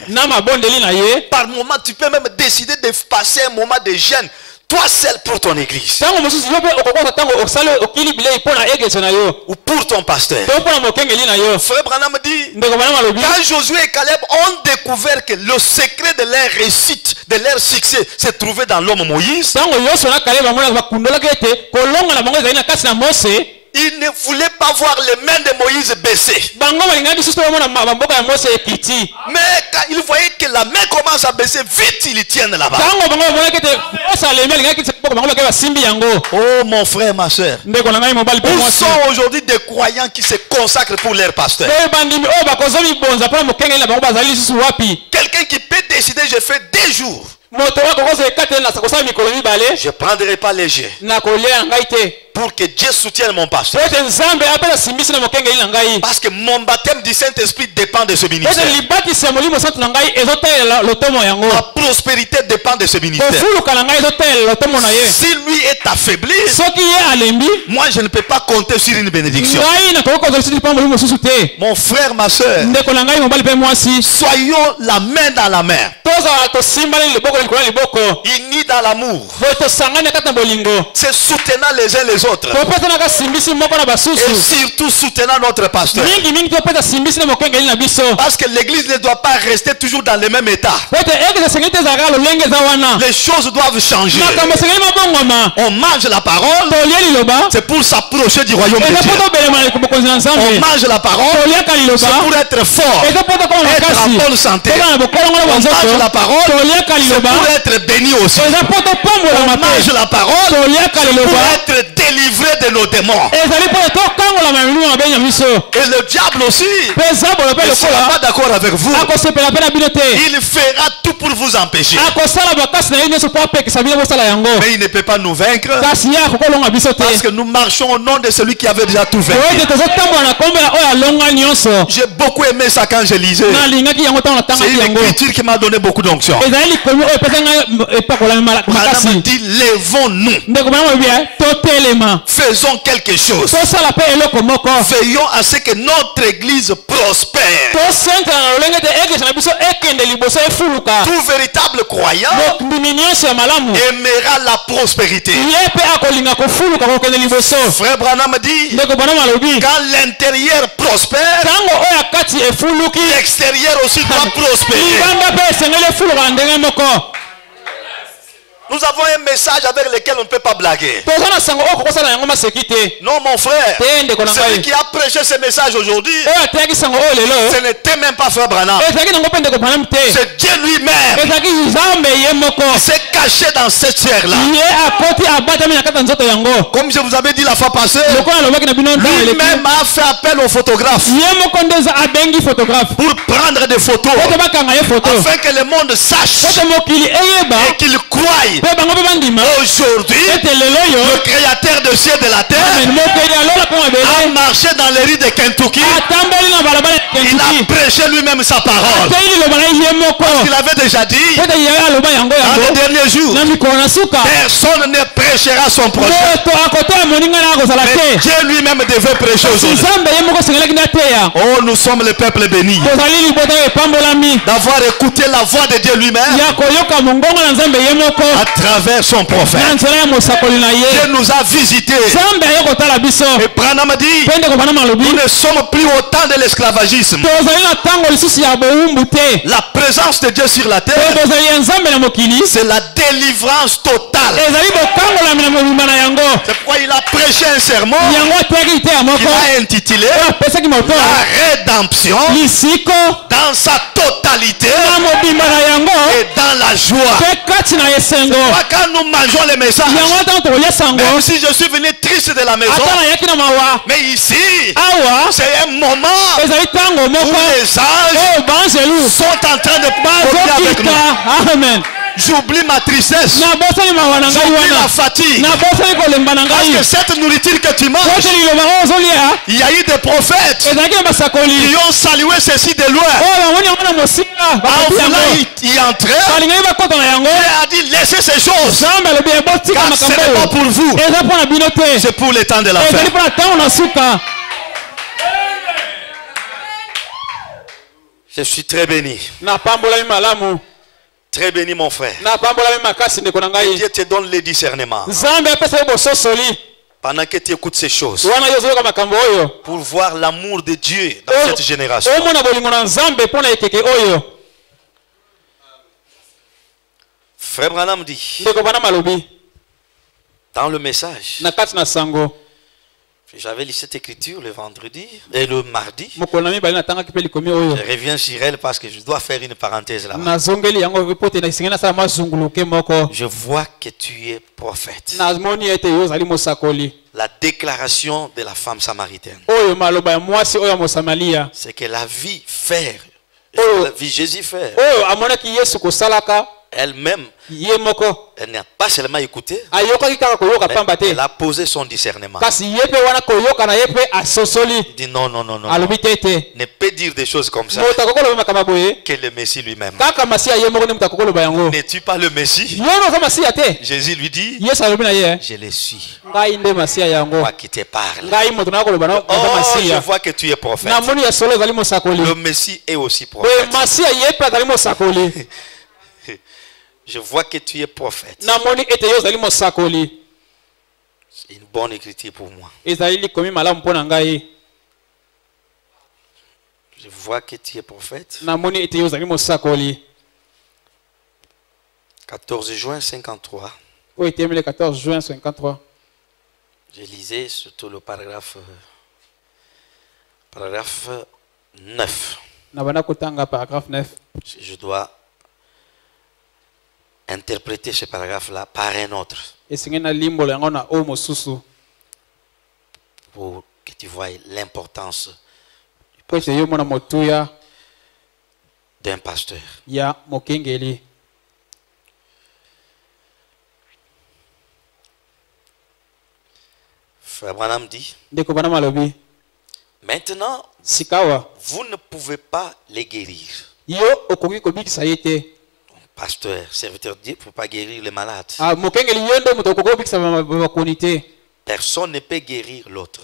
Par moment, tu peux même décider de passer un moment de jeûne. toi seul pour ton église. Tango mosusu yo pe okokosa tango osale okili bilei mpona église na yo. Ou pour ton pasteur. To mpona mokengeli na yo. Frère Branham dit, Ndeko bana malobi. quand Josué et Caleb ont découvert que le secret de leur réussite, de leur succès, se trouvait dans l'homme Moïse, Tango Yosua na Caleb bamona bakundola kete kolonga na bango ezali na kasi na Mose. ils ne voulaient pas voir les mains de Moïse baisser. Bango balingaki susu bamona maboko ya Mose ekiti. Mais quand ils voyaient que la main commence à baisser, vite ils tiennent là-bas. Tango bango bamona kete Mose alemi alingaki kiti bango bakeba basimbi yango. Oh mon frère, ma soeur. Ndeko na ngai mobali pe Où mwasi. sont aujourd'hui des croyants qui se consacrent pour leur pasteur? Pe bandimi o bakozomi bonza mpona mokengeli na bango bazali susu wapi. Quelqu'un qui peut décider, je fais 2 jours. Moto wakokoza ekateli na sakosala mikolo mibale. Je ne prendrai pas léger. Na kolia ngai te. Pour que Dieu soutienne mon pasteur. Ete nzambe apela simbisi na mokengeli na ngai. Parce que mon baptême du Saint-Esprit dépend de ce ministère. Ete libatisi ya molimo santu na ngai ezotelela lotomo yango. Ma prospérité dépend de ce ministère. Kofuluka na ngai ezotelela lotomo na ye. Si lui est affaibli, Soki ye alembi, moi je ne peux pas compter sur une bénédiction. ngai na kokoka ozosili pa molimo susu te. Mon frère, ma soeur, Ndeko na ngai mobali pe mwasi. soyons la main dans la main, Tozala tosimbali liboko likolo na liboko. unis dans l'amour, Boye tosangani kati na bolingo. se soutenant les uns les autres, Topesanaka simbisi moko na et basusu. surtout soutenant notre pasteur. Mingi topesa simbisi na mokengeli na biso. Parce que l'église ne doit pas rester toujours dans le même état. Ete ekeza esengeli te ezalaka lolenge eza wana. Les choses doivent changer. Makambo esengeli mabongoma. On mange la parole, Tolia liloba. c'est pour s'approcher du royaume de Eza Dieu. po tobelema na bokonzi na On Nzambe. mange la parole, Toliaka liloba. c'est pour être fort, Eza po tokoma être en makasi. bonne santé. Toza na bokolongo na On mange banzoto. la parole, Toliaka c'est liloba. pour être béni aussi. Eza po topambola On mange mate. la parole Toliaka pour liloba. être délivré de nos démons. Ezali po tokangola mamiluma mabe ya biso. Et le diable aussi Pe zabolo pe ne sera lokola. pas d'accord avec vous. Akosepela pe na bino te. Il fera tout pour vous empêcher. Akosala bakasi na ye nyonso po apekisa bino bosala yango. Mais il ne peut pas nous vaincre Kasi ye akokolonga biso te. parce que nous marchons au nom de celui qui avait déjà tout vaincu. Oyo tozotambola na kombo ya oyo alonga nyonso. J'ai beaucoup aimé ça quand je lisais. Nalingaki yango ntango C'est natangaki une yango. écriture qui m'a donné beaucoup d'onction. Ezali likomi oyo epesa ngai epakolami Madame makasi. dit, lèvons-nous, Ndeko bana moyebi totelema. faisons quelque chose. Tosala pe eloko moko. Veillons à ce que notre église prospère. Tosentela na lolenge te eglise na biso ekende liboso efuluka. Tout véritable croyant Ndimi nyonso ya malamu. aimera la prospérité. Ye pe akolinga kofuluka kokende liboso. Frère Branham dit, Ndeko bana malobi. quand l'intérieur prospère, Tango oyo akati efuluki. l'extérieur aussi doit prospérer. Libanda pe esengeli efuluka na ndenge moko. Nous avons un message avec lequel on ne peut pas blaguer. Toza na sango oyo kokosala yango maseki te. Non, mon frère, Te ndeko na celui ngai. qui a prêché ce message aujourd'hui, Oyo ateyaki sango oyo lelo. ce n'était même pas Frère Branham. Ezalaki nango mpe ndeko Branham te. C'est Dieu lui-même Ezalaki Nzambe ye moko. qui s'est caché dans cette chair-là. Ye akoti abatami na kati ya nzoto yango. Comme je vous avais dit la fois passée, Lokola alobaki na bino ntango eleki. lui-même a fait appel au photographe Ye moko nde abengi photographe. pour prendre des photos Ete bakanga ye photo. afin que le monde sache Ete mokili eyeba. et qu'il croie Pe bango pe bandima. aujourd'hui Ete lelo yo. le créateur de ciel et de la terre Amen. Mokeli alola pe a mabele. marché dans les rues de Kentucky. Atambeli na balabala ya Il a Kentucky. prêché lui-même sa parole. Ateyili liloba na ye moko. Il avait déjà dit Ete ye aloba yango dans les yango. derniers jours, Na mikolo na suka. personne ne prêchera son projet. Moto akotala moninga na akozala Mais te. Dieu lui-même devait prêcher aujourd'hui. Nzambe ye moko asengelaki na teya. Oh, nous sommes le peuple béni Tozali libota epambolami. d'avoir écouté la voix de Dieu lui-même Ya koyoka mongongo na Nzambe ye moko. à travers son Na prophète. nzela ya mosakoli na ye. Dieu nous a visités. Nzambe aye kotala biso. Et Branham dit, Pe ndeko bana malobi. nous ne sommes plus au temps de l'esclavagisme. Tozali na ntango lisusu ya bowumbu te. La présence de Dieu sur la Pe terre, tozali ya Nzambe na mokili. c'est la délivrance totale. Ezali bokangolami na mobimba na yango. C'est pourquoi il a prêché un sermon Yango ateyaki te ya qu'il moko. a intitulé Oyo apesaki moto. La rédemption Lisiko dans sa totalité na mobimba na yango. et dans la joie. Pe kati na esengo. Quand nous mangeons les messages, Yango ntango tokolia sango. même si je suis venu triste de la maison, Ata nayaki na mawa. mais ici, Awa. c'est un moment Ezali ntango où moko. les anges Oyo banzelu. sont en train de parler avec nous. bazokita. Amen. J'oublie ma tristesse, Nabosani mawa na ngai j'oublie la wana. fatigue. Nabosani kolemba na Parce ngai. que cette nourriture que tu manges, Kote liloba oyo ozolia. il y a eu des prophètes Ezalaki na basakoli. qui ont salué ceci de loin. Oyo bamoni yango na mosika. En Bakoti voulant yango. y entrer, Balingaki bakota na yango. il a dit laissez ces choses, Nzambe alobi ebotika car ce makambo n'est pas oyo. pour vous, Eza mpo na bino te. c'est pour le temps de la Ezali fin. mpo na ntango na suka. Je suis très béni. Napambolami malamu. Très béni mon frère. Na pambola me makasi ndeko na ngai. Dieu te donne le discernement. Nzambe apesa bososoli. Pendant que tu écoutes ces choses. Wana yozoka makambo oyo. Pour voir l'amour de Dieu dans cette génération. Omona bolingo na Nzambe pona ekeke oyo. Frère Branham dit. Ndeko bana malobi. Dans le message. Na kati na sango. J'avais lu cette écriture le vendredi et le mardi. Je reviens sur elle parce que je dois faire une parenthèse là. Je vois que tu es prophète. La déclaration de la femme samaritaine. C'est que la vie faire, la vie Jésus faire. Elle-même, elle n'a pas seulement écouté, elle a posé son discernement. Elle dit non, non, non, non. Ne peut dire des choses comme ça. Que le Messie lui-même. N'es-tu pas le Messie? Jésus lui dit, je le suis. Moi qui te parle. Oh, je vois que tu es prophète. Le Messie est aussi prophète. Je vois que tu es prophète. C'est une bonne écriture pour moi. Je vois que tu es prophète. 14 juin 53. 14 juin 53. Je lisais surtout le paragraphe 9. Paragraphe 9. Je dois interpréter ce paragraphe-là par un autre. Pour que tu vois l'importance d'un pasteur. Frère Branham dit, maintenant, vous ne pouvez pas les guérir. Pasteur, serviteur de Dieu, ne peut pas guérir les malades. Personne ne peut guérir l'autre.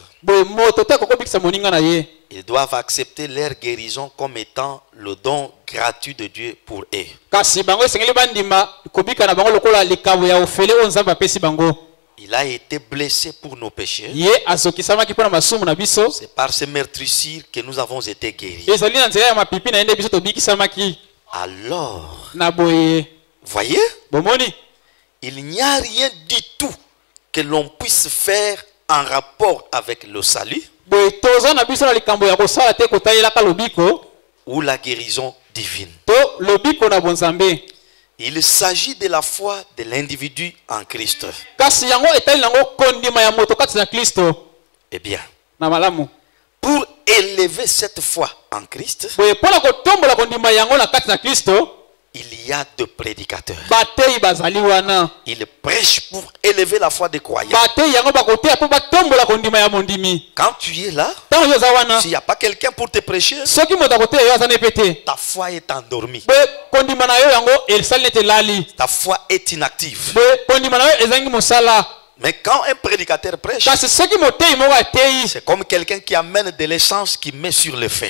Ils doivent accepter leur guérison comme étant le don gratuit de Dieu pour eux. Il a été blessé pour nos péchés. C'est par ces meurtrissures que nous avons été guéris. Alors, voyez, il n'y a rien du tout que l'on puisse faire en rapport avec le salut ou la guérison divine. Il s'agit de la foi de l'individu en Christ. Eh bien, pour élever cette foi en Christ, il y a deux prédicateurs. Ils prêchent pour élever la foi des croyants. Quand tu es là, s'il n'y a pas quelqu'un pour te prêcher, ta foi est endormie. Ta foi est inactive. Mais quand un prédicateur prêche, c'est comme quelqu'un qui amène de l'essence qui met sur le feu.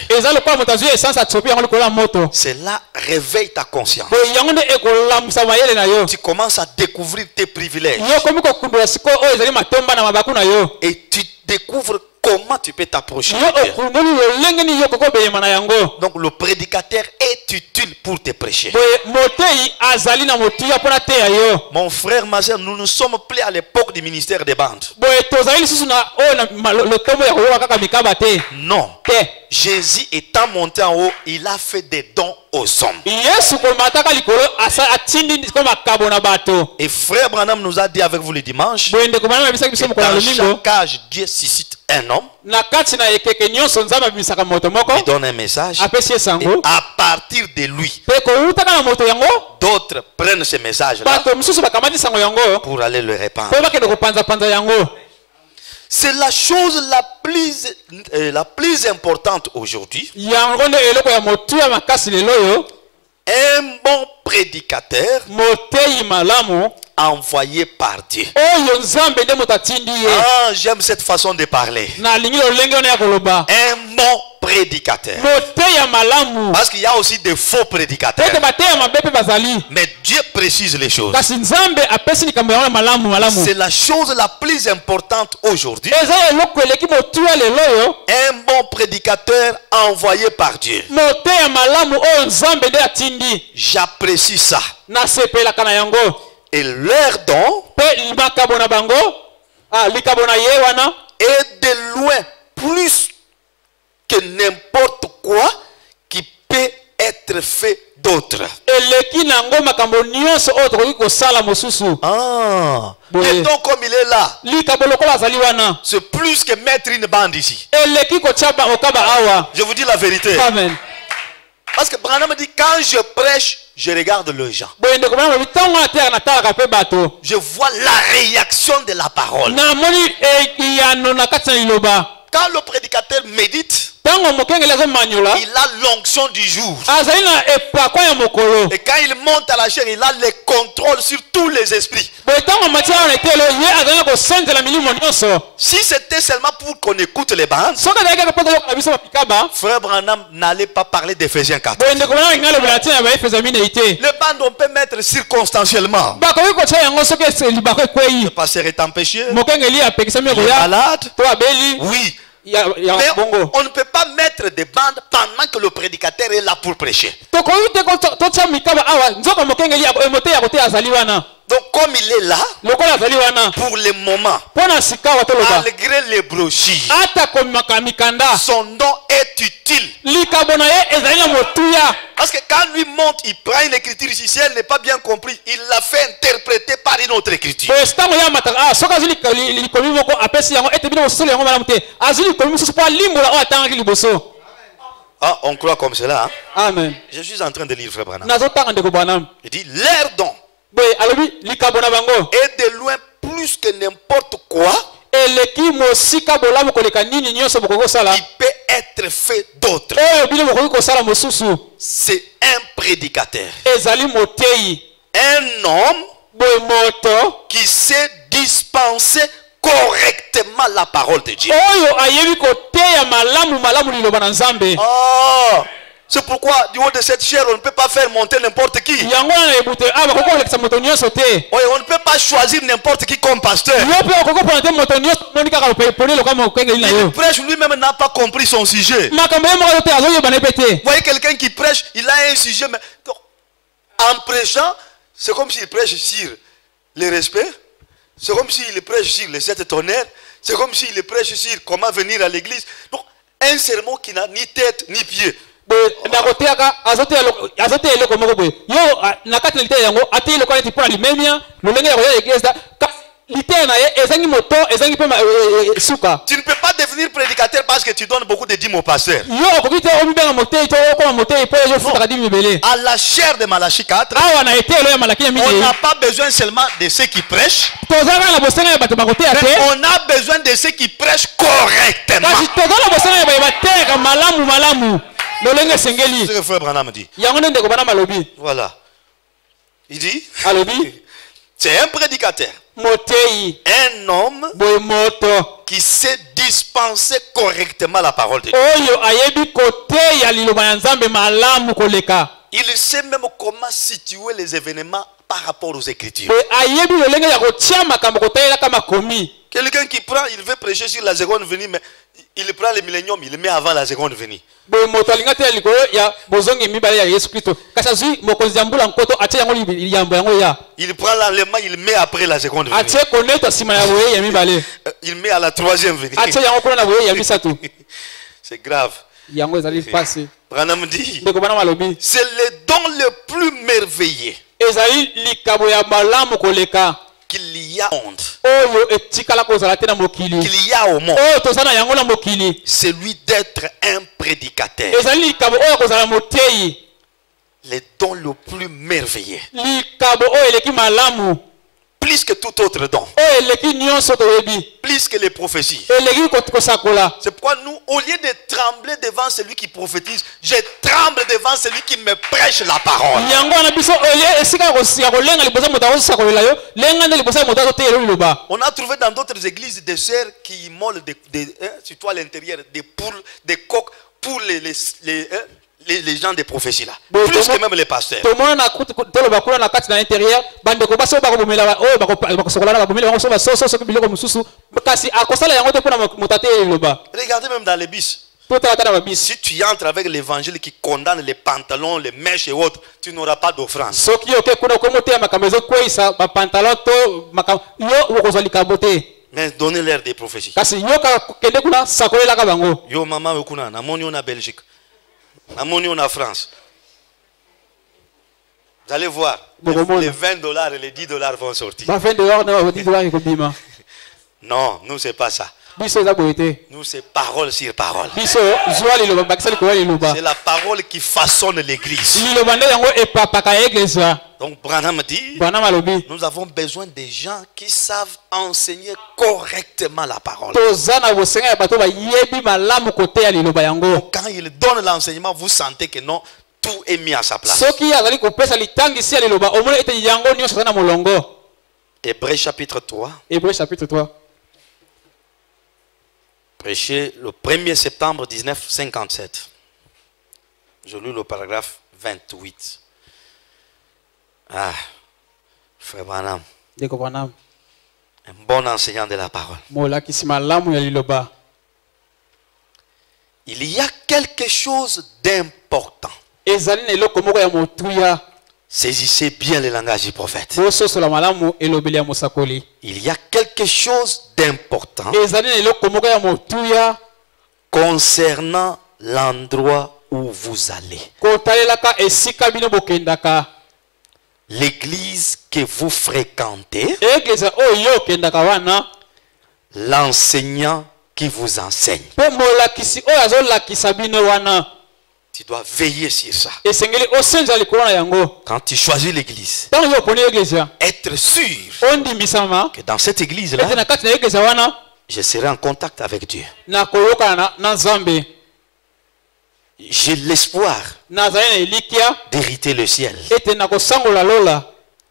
Cela réveille ta conscience. Tu commences à découvrir tes privilèges. Et tu découvres comment tu peux t'approcher. Donc le prédicateur est utile pour te prêcher. Mon frère, ma soeur, nous nous sommes plus à l'époque du ministère des bandes. Non. Jésus étant monté en haut, il a fait des dons aux hommes. Et frère Branham nous a dit avec vous le dimanche, dans chaque âge, Dieu suscite un homme. Il donne un message. Et à partir de lui, d'autres prennent ce message-là pour aller le répandre. C'est la chose la plus importante aujourd'hui. Un bon prédicateur envoyé par Dieu. oyo nzambe nde moto atindi ye Ah, j'aime cette façon de parler. nalingi lolenge wana ya koloba Un bon prédicateur. moteya malamu Parce qu'il y a aussi des faux prédicateurs. ete bateya mabe mpe bazali Mais Dieu précise les choses. kasi nzambe apesi likambo yango malamu malamu C'est la chose la plus importante aujourd'hui. eza eloko eleki motuya lelo oyo Un bon prédicateur envoyé par Dieu. moteya malamu oyo nzambe nde atindi J'apprécie ça. nasepelaka na yango Et leur don mpe makabo na bango likabo na ye wana est de loin plus que n'importe quoi qui peut être fait d'autre. eleki nango makambo nyonso oyo tokoki kosala mosusu Ah, Oui. le don comme il est là, likabo lokola azali wana c'est plus que mettre une bande ici. eleki kotia okaba awa Je vous dis la vérité. amen Parce que Branham me dit, quand je prêche, je regarde les gens. boye ndeko bana lobi ntango ateyaka natalaka mpe bato Je vois la réaction de la parole. namoni eyano na kati na liloba Quand le prédicateur médite, ntango mokengeli azomanyola il a l'onction du jour. azali na epakwa ya mokolo Et quand il monte à la chair, il a le contrôle sur tous les esprits. boye ntango matia wana etelo ye azali na kosenzela milimo nyonso Si c'était seulement pour qu'on écoute les bandes, soki azali kaka mpo toyoka biso bapikaba frère Branham n'allait pas parler d'Éphésiens 4. boye ndeko bana balinga lobela ntina ya baefeza minei te Les bandes, on peut mettre circonstanciellement. bakoki kotia yango soki libako ekwei Le pasteur est empêché, mokengeli apekisami il est koya malade. to abeli Oui. ya Mais bongo on ne peut pas mettre des bandes pendant que le prédicateur est là pour prêcher. tokoki te totia mikaba awa nzoka mokengeli moteya koteya azali wana Donc comme il est là, lokola azali wana pour le moment, mpo na sika awa toloba malgré les brochures, ata komaka mikanda son nom est utile. likabo na ye ezali na motuya Parce que quand lui monte, il prend une écriture ici, si elle n'est pas bien comprise, il la fait interpréter par une autre écriture. boye ntango ya mataka soki azwi likomi moko apesi yango ete bino bososoli yango malamu te azwi likomi mosusu mpo alimbola oyo atangaki liboso Ah, on croit comme cela. Hein? amen Je suis en train de lire Frère Branham. nazotanga ndeko bwanam Il dit, leur don boye alobi likabo na bango est de loin plus que n'importe quoi eleki mosika bolamu koleka nini nyonso bokoki kosala qui peut être fait d'autre. oyo bino bokoki kosala mosusu C'est un prédicateur. ezali moteyi Un homme boye moto qui sait dispenser correctement la parole de Dieu. oyo ayebi koteya malamu malamu liloba na nzambe Ah, c'est pourquoi du haut de cette chair, on ne peut pas faire monter n'importe qui. yango wana na ebute bakoki kolekisa moto nyonso te Oui, on ne peut pas choisir n'importe qui comme pasteur. yo mpe okoki kopona te moto nyonso moni kaka poni loka mokengeli na Il yo prêche lui-même n'a pas compris son sujet. Vous makambo ye moko te azoyebana pe te voyez quelqu'un qui prêche, il a un sujet, mais donc, en prêchant, c'est comme s'il prêche sur le respect, c'est comme s'il prêche sur les 7 tonnerres, c'est comme s'il prêche sur comment venir à l'église. Donc, un sermon qui n'a ni tête ni pied. boye nakoteyaka azoteya eloko moko boye yo na kati na liteya yango ateya eloko neti mpona limemia lolenge ya koya eglise kasi liteya na ye ezangi moto ezangi mpe suka Tu ne peux pas devenir prédicateur parce que tu donnes beaucoup de dîmes au pasteur. yo okoki te omibenga moteyi to okoma moteyi mpo ezofutaka dimi mibele À la chair de Malachie 4, awa na eteyelo ya malaki ya on minei n'a pas besoin seulement de ceux qui prêchent, toza kaka na bosenga ya bato bakoteya mais te on a besoin de ceux qui prêchent correctement. kasi toza na bosenga ya baye bateyaka malamu malamu lolenge esengeli C'est ce que Frère Branham dit. yango nde ndeko bana malobi Voilà. Il dit, alobi c'est un prédicateur, moteyi un homme boye moto qui sait dispenser correctement la parole de Dieu. oyo ayebi koteya liloba ya nzambe malamu koleka Il sait même comment situer les événements par rapport aux Écritures. boye ayebi lolenge ya kotia makambo kotayelaka makomi Quelqu'un qui prend, il veut prêcher sur la seconde venue, mais il prend le millénium, il le met avant la seconde venue. boye moto alinga te ya likolo ya bozongi mibale ya yesu kristo kasi azwi mokonzi ya mbula nkoto atie yango yambo yango ya Il prend l'enlèvement, il le met après la seconde venue. atie koneto nsima ya boye ya mibale Il met à la troisième venue. atie yango kuna na boye ya misato C'est grave. yango ezali mpasi Branham dit, ndeko bana malobi c'est le don le plus merveilleux ezali likabo ya malamu koleka qu'il y a au monde, oyo etikala kozala te na mokili qu'il y a au monde. oyo toza na yango na mokili Celui d'être un prédicateur. ezali likabo oyo kozala moteyi Le don le plus merveilleux. likabo oyo eleki malamu Plus plus que tout autre don, oyo eleki nyonso toyebi, plus que les prophéties. eleki kosakola. C'est pourquoi nous, au lieu de trembler devant celui qui prophétise, je tremble devant celui qui me prêche la parole. Yango na biso olie esika ya kolenga libosa moto akosakolela yo, lenga nde libosa moto akoteela liloba. On a trouvé dans d'autres églises des sœurs qui immolent surtout à l'intérieur, des poules, des coqs pour les gens des prophéties là. Plus que même les pasteurs. Tout le monde a toloba kuna na kati na intérieur, bande ko baso bako bomela oyo bako sokola na bomela bango so baso so biloko mususu kasi akosala yango te pona motate liloba. Regardez même dans les bus. Si tu entres avec l'évangile qui condamne les pantalons, les mèches et autres, tu n'auras pas d'offrande. Mais donnez-leur des prophéties. Yo maman okuna na moni na Belgique. Na moni na France. Vous allez voir. Les $20 et les $10 vont sortir. Non, nous c'est pas ça. Nous c'est parole sur parole. C'est la parole qui façonne l'église. Donc Branham dit, nous avons besoin des gens qui savent enseigner correctement la parole. Quand ils donnent l'enseignement, vous sentez que non, tout est mis à sa place. Hébreux chapitre 3. Prêché le 1er septembre 1957. Je lis le paragraphe 28. Ah, frère Branham, un bon enseignant de la parole. Il y a quelque chose d'important. Saisissez bien le langage du prophète. Il y a quelque chose d'important concernant l'endroit où vous allez. L'église que vous fréquentez, l'enseignant qui vous enseigne. Tu dois veiller sur ça. Quand tu choisis l'église, être sûr que dans cette église-là, je serai en contact avec Dieu. J'ai l'espoir d'hériter le ciel.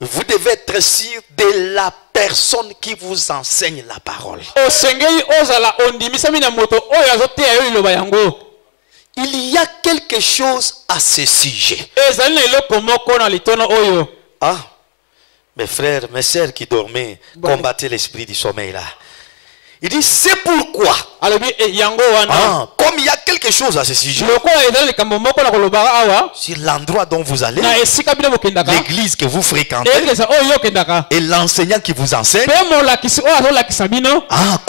Vous devez être sûr de la personne qui vous enseigne la parole. Il y a quelque chose à ce sujet. Ah, mes frères, mes sœurs qui dormaient, combattaient l'esprit du sommeil là. Il dit, c'est pourquoi. Comme il y a quelque chose à ce sujet, sur l'endroit dont vous allez, l'église que vous fréquentez, et l'enseignant qui vous enseigne,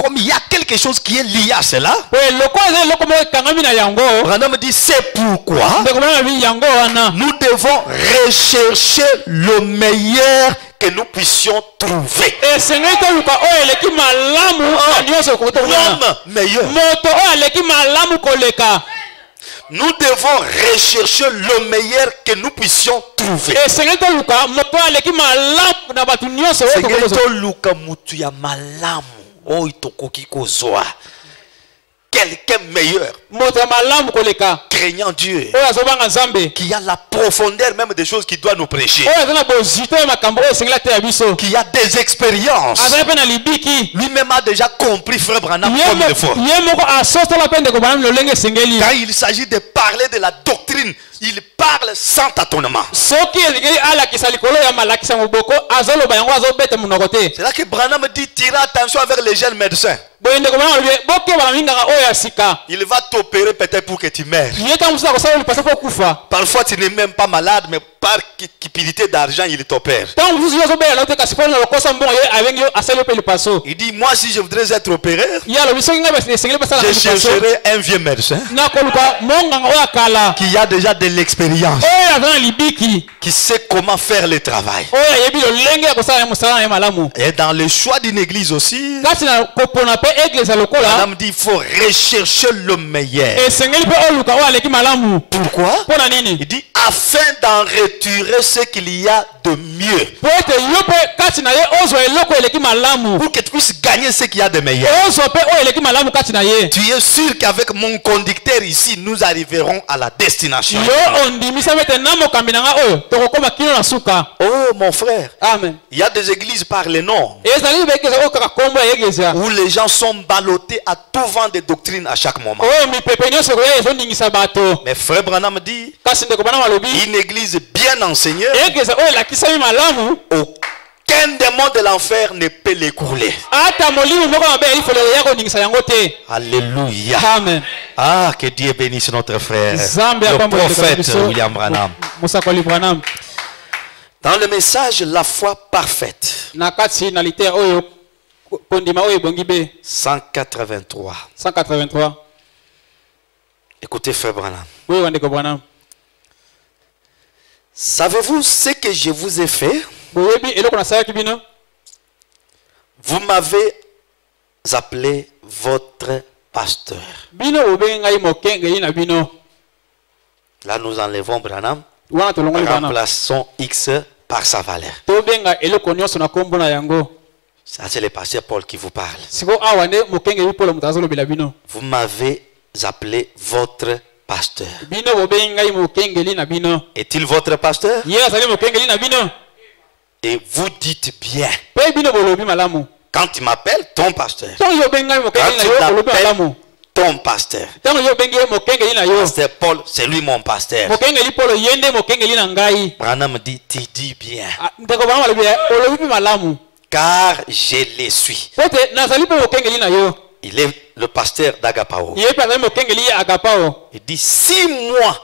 comme il y a quelque chose qui est lié à cela, Branham dit, c'est pourquoi nous devons rechercher le meilleur que nous puissions trouver. L'homme meilleur. Nous devons rechercher le meilleur que nous puissions trouver. Quelqu'un meilleur, craignant Dieu, qui a la profondeur même des choses qu'il doit nous prêcher, qui a des expériences, lui-même a déjà compris frère Branham comme il faut. Quand il s'agit de parler de la doctrine, il parle sans tâtonnement. C'est là que Branham dit, tire attention avec les jeunes médecins. Il va t'opérer peut-être pour que tu meurs. Parfois tu n'es même pas malade, mais par cupidité d'argent il t'opère. Il dit, moi si je voudrais être opéré, je chercherai un vieux médecin qui a déjà de l'expérience, qui sait comment faire le travail. Et dans le choix d'une église aussi, Madame dit, il faut rechercher le meilleur. Pourquoi? Il dit, afin d'en retirer ce qu'il y a de mieux. ete yo pe kati na ye ozwa eloko eleki malamu pour que tu puisses gagner ce qu'il y a de meilleur. ozwa pe o eleki malamu kati na ye Tu es sûr qu'avec mon conducteur ici, nous arriverons à la destination. yo ondimisa ete na mokambi na nga oyo tokokoma kino na suka. Oh mon frère, Amen. il y a des églises par les noms ezali bekeza oyo kaka kombo ya eglise où les gens sont ballottés à tout vent de doctrine à chaque moment. oyo mipepe nyonso ekoya ezoningisa bato Mais frère Branham dit, kasi ndeko bana malobi une église bien enseignée, eglise oyo elakisami malamu aucun démon de l'enfer ne peut l'écrouler. ata molimo moko mabe elifolelo ya koningisa yango te. Alléluia. Amen. Ah, que Dieu bénisse notre frère, Zambe le apambola prophète biso. William Branham. Musakoli Branham Dans le message La foi parfaite, na kati na liter oyo kondima oyo ebongi be 183. 183 Écoutez frère Branham. oyo wandeko Branham Savez-vous ce que je vous ai fait? boyebi eloko nasalaki bino Vous m'avez appelé votre pasteur. bino bobengi ngai mokengeli na bino. Là, nous enlevons Branham, Wana tolongoli Branham remplaçons X par sa valeur. tobenga eloko nyonso na kombo na yango. Ça, c'est le pasteur Paul qui vous parle. Siko awa nde mokengeli polo moto azolobela bino. Vous m'avez appelé votre pasteur. Bino bobengi ngai mokengeli na bino. Est-il votre pasteur? Ye azali mokengeli na bino. Et vous dites bien. Pe bino bolobi malamu. Quand il m'appelle, ton pasteur. Tango yo bengi ngai mokengeli na yo Quand bolobi il malamu. m'appelle, ton pasteur. Tango yo bengi mokengeli na yo. Pasteur Paul, c'est lui mon pasteur. Mokengeli polo yende mokengeli na ngai. Branham dit, tu dis bien. Ndeko Branham alobi olobi pe malamu. Car je le suis. Pote nazali pe mokengeli na yo. Il est le pasteur d'Agapao. Ye pe azali mokengeli ya agapao. Il dit, si moi,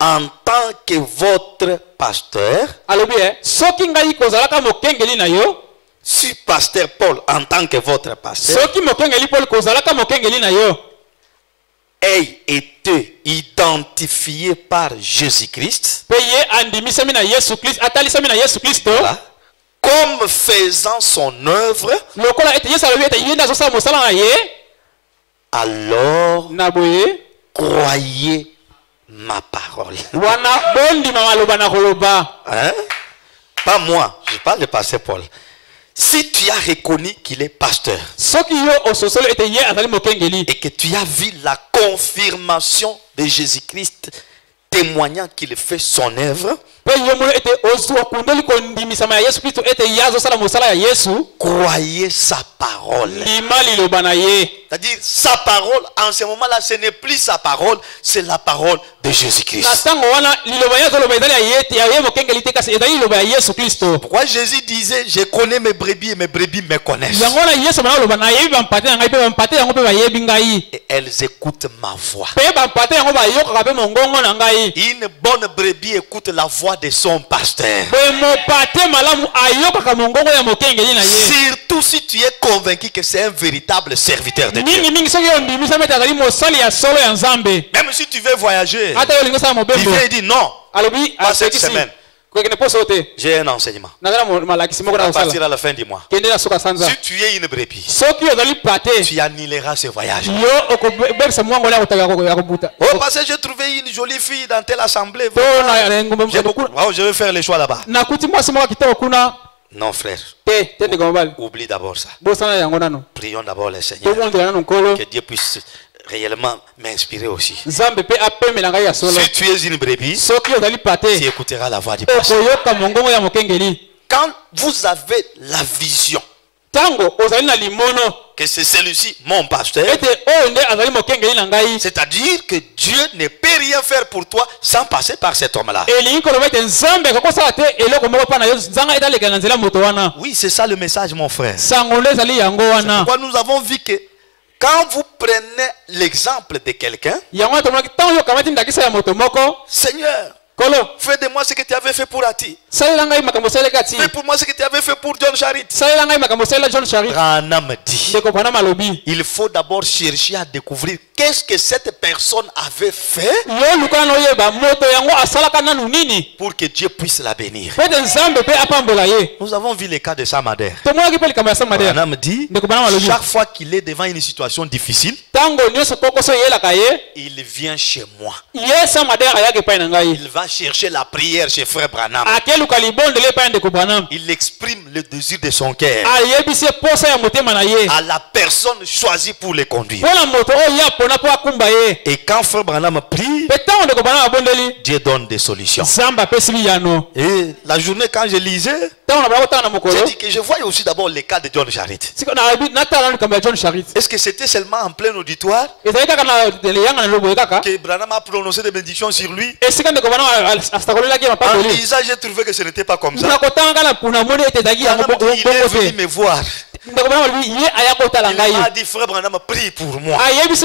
en tant que votre pasteur, Alobi soki ngai kozalaka mokengeli na yo. si pasteur Paul, en tant que votre pasteur, Soki mokengeli polo kozalaka mokengeli na yo. ait été identifié par Jésus-Christ, Pe ye andimisami na Yesu Christ atalisami na Yesu Kristo. voilà, comme faisant son œuvre, Lokola ete Yesu alobi ete yenda azosala mosala na ye. alors Na boye croyez ma parole. wana bondima maloba na koloba. Hein? Pas moi, je parle de pasteur Paul. Si tu as reconnu qu'il est pasteur Soki yo ososolo ete ye azali mokengeli. et que tu as vu la confirmation de Jésus-Christ témoignant qu'il fait son œuvre, Pe yo mono ete oswa kundoli kondimisama ya Yesu Kristo ete ye azosala mosala ya Yesu. croyez sa parole. Ndima liloba na ye. C'est-à-dire, sa parole, en ce moment-là, ce n'est plus sa parole, c'est la parole de Na Jésus-Christ. tango wana liloba ya zoloba ezali ya ye te ya ye mokengeli te kasi ezali liloba ya Yesu Kristo. Pourquoi Jésus disait, je connais mes brebis et mes brebis me connaissent. Yango na Yesu bana loba na yebi bampate na ngai pe bampate yango pe bayebi ngai. Et elles écoutent ma voix. Pe bampate yango bayokaka pe mongongo na ngai. Une bonne brebis écoute la voix de son pasteur. Pe mopate malamu ayokaka mongongo ya mokengeli na ye. Surtout si tu es convaincu que c'est un véritable serviteur de Dieu. Mingi mingi soki ondimisa mete azali mosali ya solo ya Nzambe. Même si tu veux voyager, Ata yo lingo sala il mobembo. vient et dit non, Alobi pas cette asekisi. semaine. Kokene poso te. J'ai un enseignement. Nazala malakisi moko na À partir kosala. à la fin du mois. Kende na suka sanza. Si tu es une brebis, Soki ozali pate. tu annuleras ce voyage. Yo okobebisa mwango ya kotaka ya kobuta. Oh, parce que j'ai trouvé une jolie fille dans telle assemblée. To na ngombe J'ai beaucoup. Wow, je vais faire les choix là-bas. nakuti mwasi moko kitoko kuna. Non, frère. Te ndeko mobali. Oublie d'abord ça. Bosana yango nano. Prions d'abord le Seigneur. Tomondela nano nkolo. Que Dieu puisse réellement m'inspirer aussi. Nzambe pe apemela ngai ya solo. Si tu es une brebis, Soki ozali tu pate. écouteras la voix du pasteur. Okoyoka mongongo ya mokengeli. Quand vous avez la vision Tango ozali na limono. que c'est celui-ci, mon pasteur, Ete oyo nde azali mokengeli na ngai. c'est-à-dire que Dieu ne peut rien faire pour toi sans passer par cet homme-là. Elingi koloba ete Nzambe akokosala te eloko moko mpa na yo nzanga etaleka na nzela moto wana. Oui, c'est ça le message, mon frère. Sango nde ezali yango wana. Pourquoi nous avons vu que quand vous prenez l'exemple de quelqu'un, Yango wana tomonaki ntango yo kamati ndakisa ya moto moko. Seigneur, Kolo fais de moi ce que tu avais fait pour Ati. salela ngai makambo osalelaka ti. Fais pour moi ce que tu avais fait pour John Charit. Salela ngai makambo osalela John Charit. Branham dit, Ndeko Branham alobi. il faut d'abord chercher à découvrir qu'est-ce que cette personne avait fait Yo luka na oyeba moto yango asalaka nanu nini. pour que Dieu puisse la bénir. Pe de Nzambe pe apambola ye. Nous avons vu le cas de Samader. Tomonaki pe likambo ya Samaria. Branham dit, Ndeko Branham alobi. chaque fois qu'il est devant une situation difficile, Tango nyonso kokoso eyelaka ye. il vient chez moi. Ye Samaria ayaki epai na ngai. Il va chercher la prière chez frère Branham. Ake Il exprime le désir de son cœur à la personne choisie pour les conduire. Et quand Frère Branham prie, Dieu donne des solutions. Et la journée quand je lisais, j'ai dit que je voyais aussi d'abord les cas de John Charit. Est-ce que c'était seulement en plein auditoire que Branham a prononcé des bénédictions sur lui? En lisant, j'ai trouvé que ce n'était pas comme ça. Branham dit, il est venu me voir. Il m'a dit, Frère Branham, prie pour moi. Ce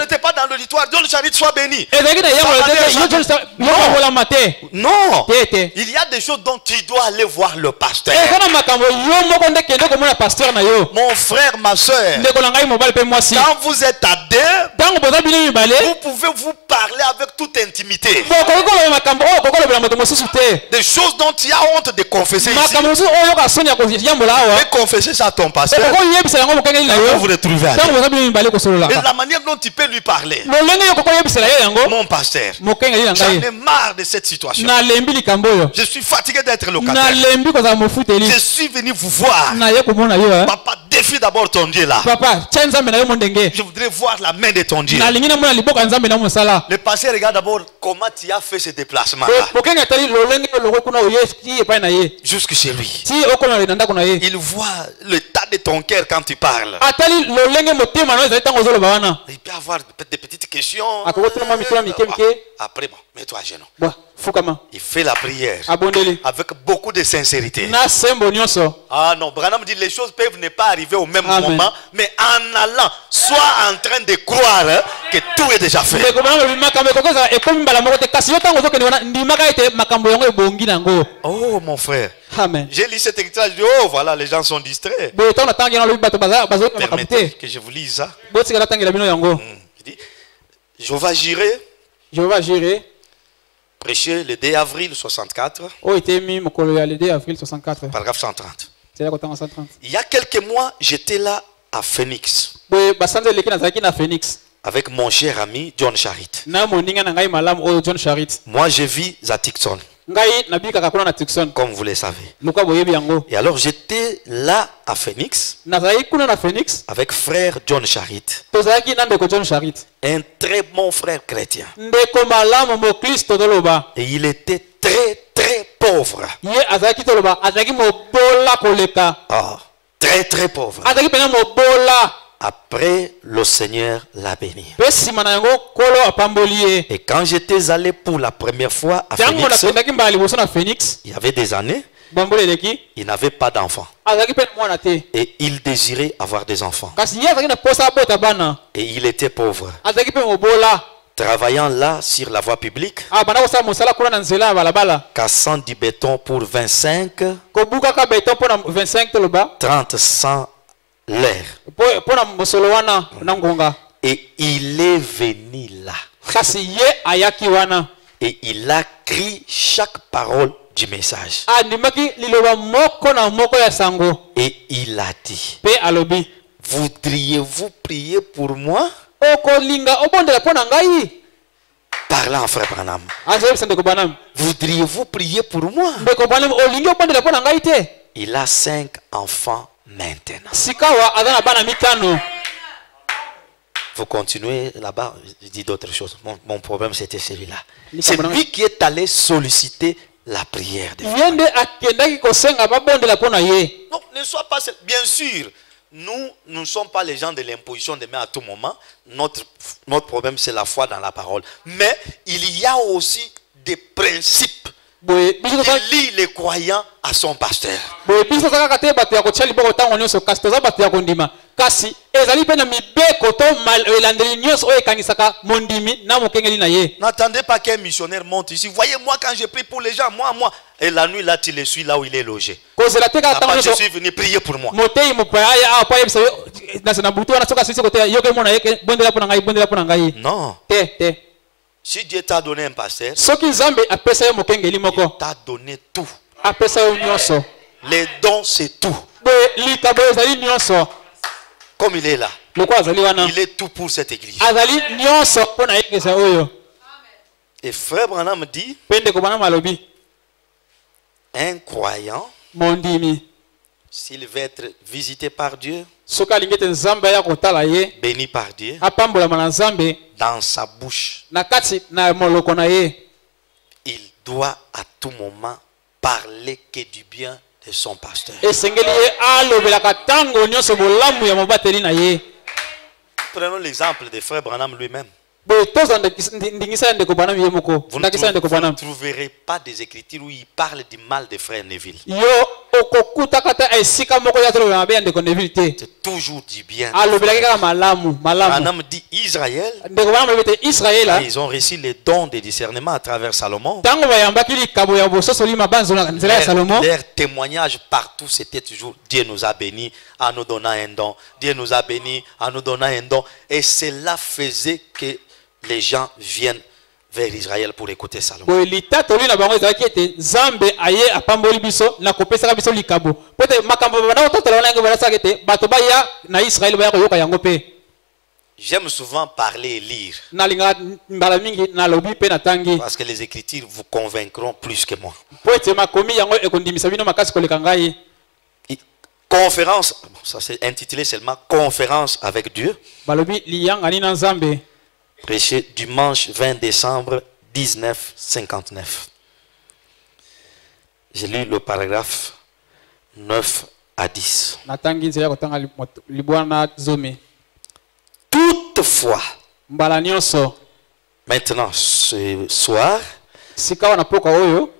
n'était pas dans l'auditoire. John Charit soit béni. Non. Il y a des choses dont tu dois aller voir le pasteur. Mon frère, ma soeur, quand vous êtes à deux, vous pouvez vous parler avec toute intimité. Des choses dont tu as honte de confesser ici. Mais confesser ça à ton pasteur. Vous vous retrouvez à deux. Et la manière dont tu peux lui parler. Mon pasteur, j'en ai marre de cette situation. Je suis fatigué d'être locataire. Je suis venu vous voir. Papa, défie d'abord ton Dieu là. Je voudrais voir la main de ton Dieu. Le pasteur regarde d'abord comment tu as fait ce déplacement là. Jusque chez lui. Il voit l'état de ton cœur quand tu parles. Il peut avoir des petites questions. Après, bon, mets-toi à genoux. Il fait la prière avec beaucoup de sincérité. Ah non, Branham dit les choses peuvent ne pas arriver au même moment, mais en allant, sois en train de croire que tout est déjà fait. Oh mon frère, j'ai lu cet extrait, je dis oh voilà, les gens sont distraits. Permettez que je vous lise ça. Il dit, Jéhovah Jireh, prêché le 2 avril 64, paragraphe 130. Il y a quelques mois, j'étais là à Phoenix avec mon cher ami John Charit. Moi, je vis à Tucson, comme vous le savez. Et alors, j'étais là à Phoenix avec frère John Charit, un très bon frère chrétien. Et il était très pauvre. Ah, très pauvre. Après, le Seigneur l'a béni. Et quand j'étais allé pour la première fois à Phoenix, il y avait des années, il n'avait pas d'enfants. Et il désirait avoir des enfants. Et il était pauvre. Travaillant là sur la voie publique, cassant du béton pour 25, 30 cents l'air. Et il est venu là. Et il a crié chaque parole du message. Et il a dit, voudriez-vous prier pour moi? Parlant en frère Branham. Voudriez-vous prier pour moi? Il a 5 enfants maintenant. Vous continuez là-bas, je dis d'autres choses. Mon problème c'était celui-là. C'est lui qui est allé solliciter la prière de Dieu. Donc ne sois pas seul. Bien sûr, nous ne sommes pas les gens de l'imposition de main à tout moment. Notre problème c'est la foi dans la parole. Mais il y a aussi des principes qui lient les croyants à son pasteur. N'attendez pas qu'un missionnaire monte ici. Voyez-moi quand je prie pour les gens, moi. Et la nuit là, tu le suis là où il est logé. Papa, je suis venu prier pour moi. Non. Si Dieu t'a donné un pasteur, il t'a donné tout. Les dons, c'est tout. Comme il est là, il est tout pour cette église. Et frère Branham dit, Un croyant, mondimi s'il veut être visité par Dieu, soki alingi ete nzambe aya kotala ye béni par Dieu, apambolama na nzambe dans sa bouche, na kati na moloko na ye il doit à tout moment parler que du bien de son pasteur. esengeli ye alobelaka ntango nyonso bolamu ya mobateli na ye. Prenons l'exemple de frère Branham lui-même. boye toza ndingisa ya ndeko Branham ye moko Vous ndakisa ya ndeko ne Branham trouverez pas des écritures où il parle du mal de frère Neville. yo okokutaka ta esika moko ya tolobela mabe ya ndeko Neville te, C'est toujours du bien. alobelaki kaka malamu. Branham dit Israël, ndeko Branham alobi ete Israela ils ont reçu les dons de discernement à travers Salomon. ntango bayambaki likabo ya bososoli mabanzo na nzela ya Salomo, Leur témoignage partout, c'était toujours Dieu nous a bénis en nous donnant un don. Dieu nous a bénis en nous donnant un don. Et cela faisait que les gens viennent vers Israël pour écouter Salomon. boye litatoli na bango ezalaki ete nzambe aye apamboli biso na kopesaka biso likabo po ete makambo bana kototola wana yango balasaka ete bato baya na Israele baya koyoka yango mpe. J'aime souvent parler et lire nalingaka mbala mingi nalobi mpe natangi parce que les écritures vous convaincront plus que moi. po ete makomi yango ekondimisa bino makasi koleka ngai. Conférence, ça c'est intitulé seulement Conférence avec Dieu, balobi liyangani na nzambe, prêché dimanche 20 décembre 1959. J'ai lu le paragraphe 9 à 10. natangi nzela ya kotanga libwana zomi. Toutefois, mbala nyonso maintenant ce soir, sika wana poka oyo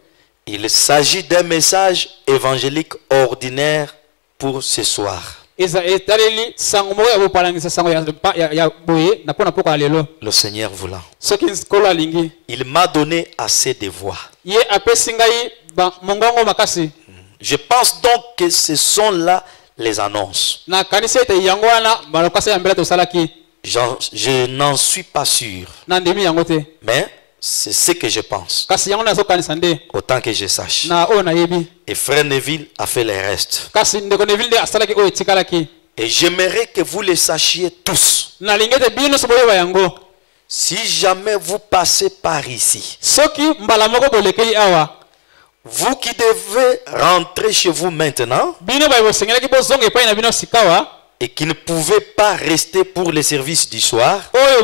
il s'agit d'un message évangélique ordinaire pour ce soir. etaleli sango moko ya bopalangisa sango ya boye na mpona poka ya lelo Le Seigneur voulant. soki nkolo alingi. Il m'a donné assez de voix. ye apesi ngai mongongo makasi. Je pense donc que ce sont là les annonces. nakanisi ete yango wana balokasi ya mbela tosalaki. Je n'en suis pas sûr, nandimi yango te, mais c'est ce que je pense, kasi yango nazokanisa nde autant que je sache. na oyo nayebi. Et frère Neville a fait le reste. kasi ndeko Neville nde asalaki oyo etikalaki. Et j'aimerais que vous le sachiez tous. nalingi ete bino nyonso boyeba yango. Si jamais vous passez par ici, soki mbala moko bolekeli awa, vous qui devez rentrer chez vous maintenant bino baye bosengelaki bozonga epai na bino sikawa, et qui ne pouvez pas rester pour le service du soir, oyo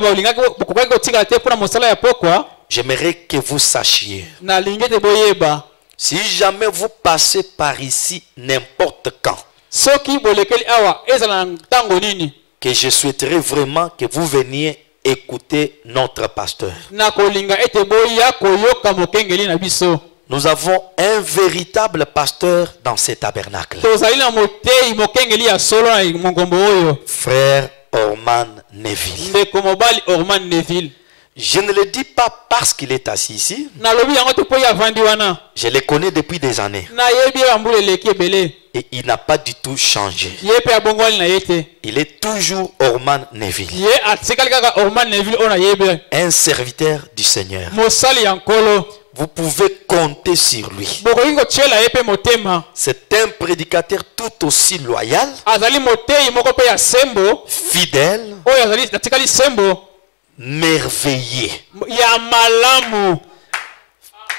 bokokaki kotikala te mpona mosala ya pokwa, j'aimerais que vous sachiez. nalingi ete boyeba. Si jamais vous passez par ici n'importe quand, soki bolekeli awa ezala na ntango nini, que je souhaiterais vraiment que vous veniez écouter notre pasteur. nakolinga ete boya koyoka mokengeli na biso. Nous avons un véritable pasteur dans ce tabernacle. tozali na motei mokengeli ya solo na mongombo oyo, Frère Orman Neville. ndeko mobali Orman Neville. Je ne le dis pas parce qu'il est assis ici. nalobi yango te mpo ye avandi wana, Je le connais depuis des années. nayebi ye bambula eleki ebele, Et il n'a pas du tout changé. ye mpe abongwani na ye te, Il est toujours Orman Neville. ye atikali kaka Orman Neville oyo nayebi, Un serviteur du Seigneur. mosali ya nkolo. Vous pouvez compter sur lui. bokoki kotiela ye mpe motema. C'est un prédicateur tout aussi loyal, azali motei moko mpe ya sembo fidèle, oyo atikali sembo merveilleux. ya malamu.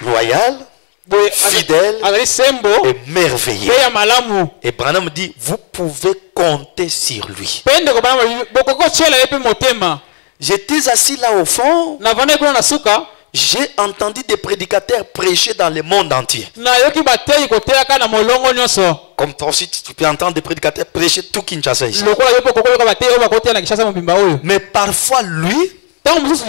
Loyal, Boye, fidèle azali sembo et merveilleux. mpe ya malamu. Et Branham dit, vous pouvez compter sur lui. mpe ndeko bana bokoki kotiela ye mpe motema. J'étais assis là au fond, navandaki kuna na suka, j'ai entendu des prédicateurs prêcher dans le monde entier. nayoki batei kotelaka na molongo nyonso. Comme toi aussi, tu peux entendre des prédicateurs prêcher tout Kinshasa ici. lokola yo mpe okokoyoka batei oyo bakotia na Kinshasa mobimba oyo. Mais parfois, lui, ntango mosusu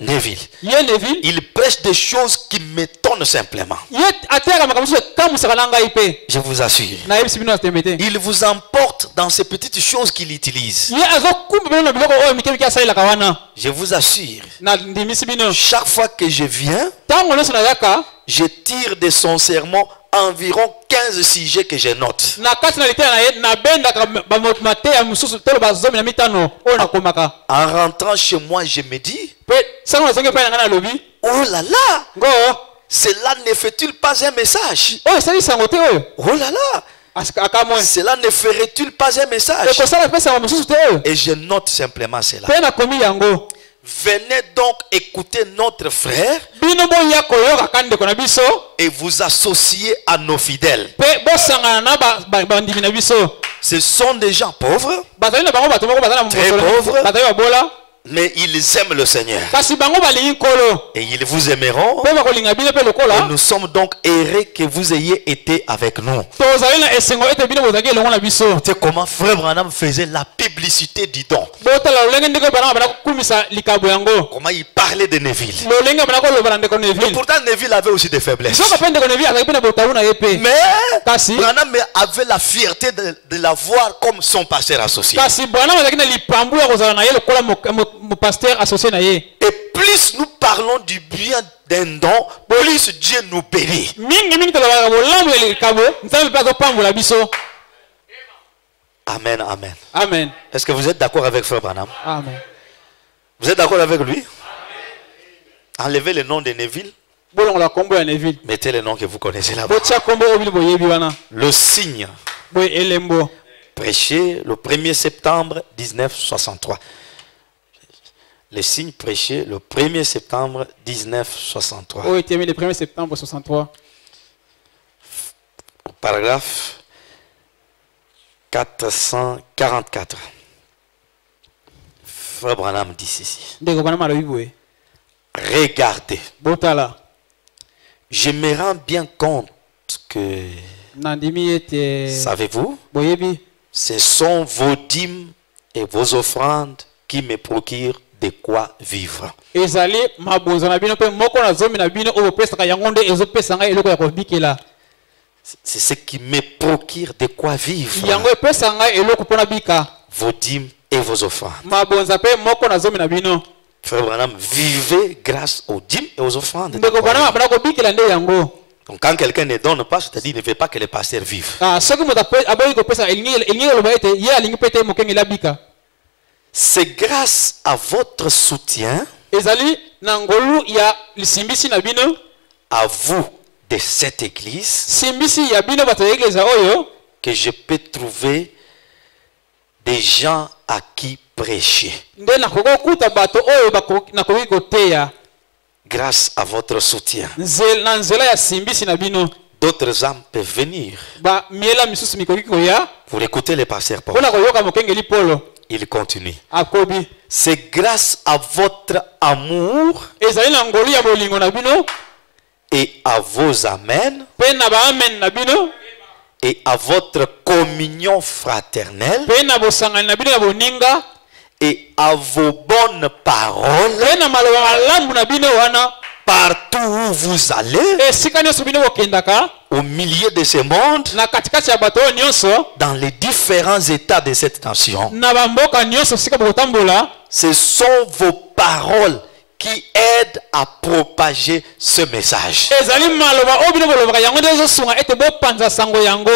Neville, ye Neville, il prêche des choses qui m'étonnent simplement. ye atiaka makambo mosusu ekamusaka na ngai mpe. Je vous assure. nayebisi bino na tembe te. Il vous emporte dans ces petites choses qu'il utilise. ye azokumba bino na biloko oyo mike mike asalelaka wana. Je vous assure. nandimisi bino. Chaque fois que je viens, ntango nyonso nazaka, je tire de son sermon environ 15 sujets que je note. na kati na litela na ye nabendaka mateya mosusu tolo bazomi na mitano oyo nakomaka. En rentrant chez moi, je me dis, mpe sango nazongi epai na ngai nalobi, oh là là, ngo cela ne fait-il pas un message? oyo esali sango te oyo. Oh là là, akamwe cela ne ferait-il pas un message? ekosala mpe sango mosusu te oyo. Et je note simplement cela. mpe nakomi yango. venez donc écouter notre frère bino boya koyoka kandeko na biso et vous associer à nos fidèles. pe bosangana na bandimi na biso. Ce sont des gens pauvres, bazali na bango bato moko bazali na très mosolo pauvres, bazali babola mais ils aiment le Seigneur. kasi bango balingi nkolo Et ils vous aimeront. pe bakolinga bino pe Et lokola nous sommes donc heureux que vous ayez été avec nous. tozali na esengo ete bino bozalaki elongo na biso. C'est comment Frère Branham faisait la publicité du don. botala lolenge ndenge bana bana kokumisa likabo yango Comment il parlait de Neville. lolenge bana koloba na ndeko Et Neville pourtant Neville avait aussi des faiblesses. soka pe ndeko Neville azalaki pe na botabu na ye pe Mais kasi Branham avait la fierté de l'avoir comme son pasteur associé. kasi bwana azalaki na lipambu ya kozala na ye lokola pasteur associé na ye. Et plus nous parlons du bien d'un don, plus Dieu nous bénit. mingi mingi tolobaka bolamu ya likabo nzambe mpe azopambola biso. Amen, amen. Amen. Est-ce que vous êtes d'accord avec Frère Branham? Amen. Vous êtes d'accord avec lui? Enlevez le nom de Neville. bolongola kombo ya Neville Mettez le nom que vous connaissez là-bas. botia kombo oyo bino boyebi wana Le signe boye elembo prêché le 1er septembre 1963. Le signe prêché le 1er septembre 1963. oyo etemi le 1er septembre 63 Paragraphe 444. Frère Branham dit ceci. ndeko bana malobi boye Regardez, botala je me rends bien compte que, nandimi ete savez-vous, boyebi ce sont vos dîmes et vos offrandes qui me procurent de quoi vivre. ezali mabonzo na bino mpe moko na zomi na bino oyo bopesaka yango nde ezopesa ngai eloko ya kobikela C'est ce qui me procure de quoi vivre. yango epesa ngai eloko mpona bika Vos dîmes et vos offrandes. mabonza mpe moko na zomi na bino Frère Branham, vivez grâce aux dîmes et aux offrandes. ndeko bana mabana kobikela nde yango. Donc quand quelqu'un ne donne pas, c'est-à-dire qu'il ne veut pas que les pasteurs vivent. soki moto aboyi kopesa elingi koloba ete ye alingi mpe te mokengeli abika. C'est grâce à votre soutien, ezali na ngolu ya lisimbisi na bino à vous de cette église, simbisi ya bino bato ya eglise oyo que je peux trouver des gens à qui prêcher. nde nakoki kokuta bato oyo nakoki koteya Grâce à votre soutien, na nzela ya simbisi na bino. d'autres âmes peuvent venir bamiela misusu mikoki koya pour écouter les pasteurs Paul. mpona koyoka mokengeli polo Il continue. akobi. C'est grâce à votre amour ezali na ngolu ya bolingo na bino et à vos amens mpe na baamen na bino et à votre communion fraternelle mpe na bosangani na bino ya boninga et à vos bonnes paroles mpe na maloba malamu na bino wana partout où vous allez, esika nyonso bino bokendaka au milieu de ce monde, na katikati ya bato oyo nyonso dans les différents états de cette nation. na bamboka nyonso esika bokotambola. Ce sont vos paroles qui aident à propager ce message. ezali maloba oyo bino bolobaka yango nde ezosunga ete bopanza sango yango.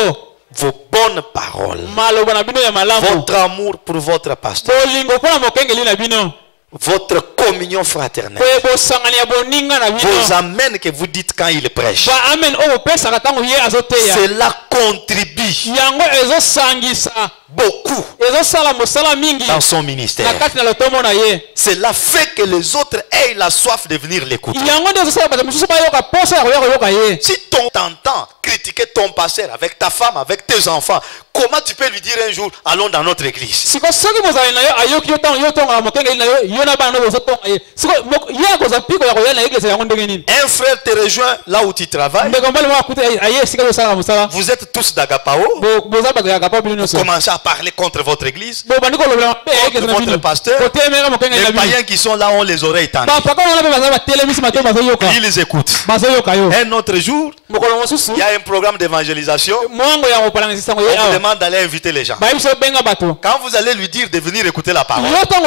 Vos bonnes paroles, maloba na bino ya malamu votre amour pour votre pasteur, bolingo mpona mokengeli na bino votre communion fraternelle, mpe bosangani ya boninga na vos bino amens que vous dites quand il prêche. baamen oyo bopesaka ntango ye azoteya Cela contribue yango ezosangisa beaucoup ezosala mosala mingi dans son na ministère. kati na lotomo na ye. Cela fait que les autres aient la soif de venir l'écouter. yango nde ezosala bato mosusu bayoka poso ya koya koyoka ye. Si ton t'entends critiquer ton pasteur avec ta femme, avec tes enfants, comment tu peux lui dire un jour, allons dans notre église? siko soki mozali na yo ayoki yo tongaka mokengeli na yo na bana no bozotonga ye siko ye akozwa mpiko ya koya na eglise yango ndenge nini. Un frère te rejoint là où tu travailles. ndeko mbali moko akuti aye esika osalaka mosala Vous êtes tous d'Agapao. boza bato ya kapa bino nyonso Commencez à parler contre votre église. bobandi kolobela mabe ya eglise na Votre bino pasteur. kotemeka mokengeli na Les bino païens qui sont là ont les oreilles tendues. bapaka wana mpe baza batelemisi mato bazoyoka Ils écoutent. bazoyoka yo. Un autre jour, mokolo mosusu il y a un programme d'évangélisation. mwango ya kopalangisa sango ye On vous awa demande d'aller inviter les gens. bayebi so benga bato Quand vous allez lui dire de venir écouter la parole, yo ntango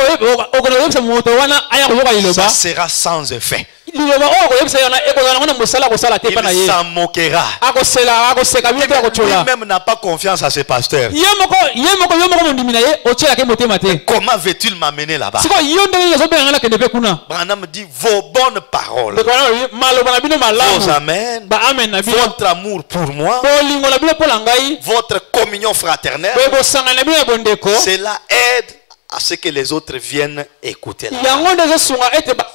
okona koyebisa moto wana aya koyoka ça liloba sera sans effet. liloba oyo koyebisa yana ekozala nango na mosala kosala te epa na Il ye s'en moquera. akosela akoseka bino mpe akotyola Lui-même n'a pas confiance à ses pasteurs. yo moko mondimi na ye otyelaka motema te. Comment veux-tu m'amener là-bas? siko yo ndenge ozobenga ngai nakende mpe kuna Branham dit vos bonnes paroles, maloba na bino vos malamu amens, baamen na bino votre amour pour moi, bolingo na bino mpo na ngai votre communion fraternelle, boye bosangani na bino ya bondeko cela aide à ce que les autres viennent écouter.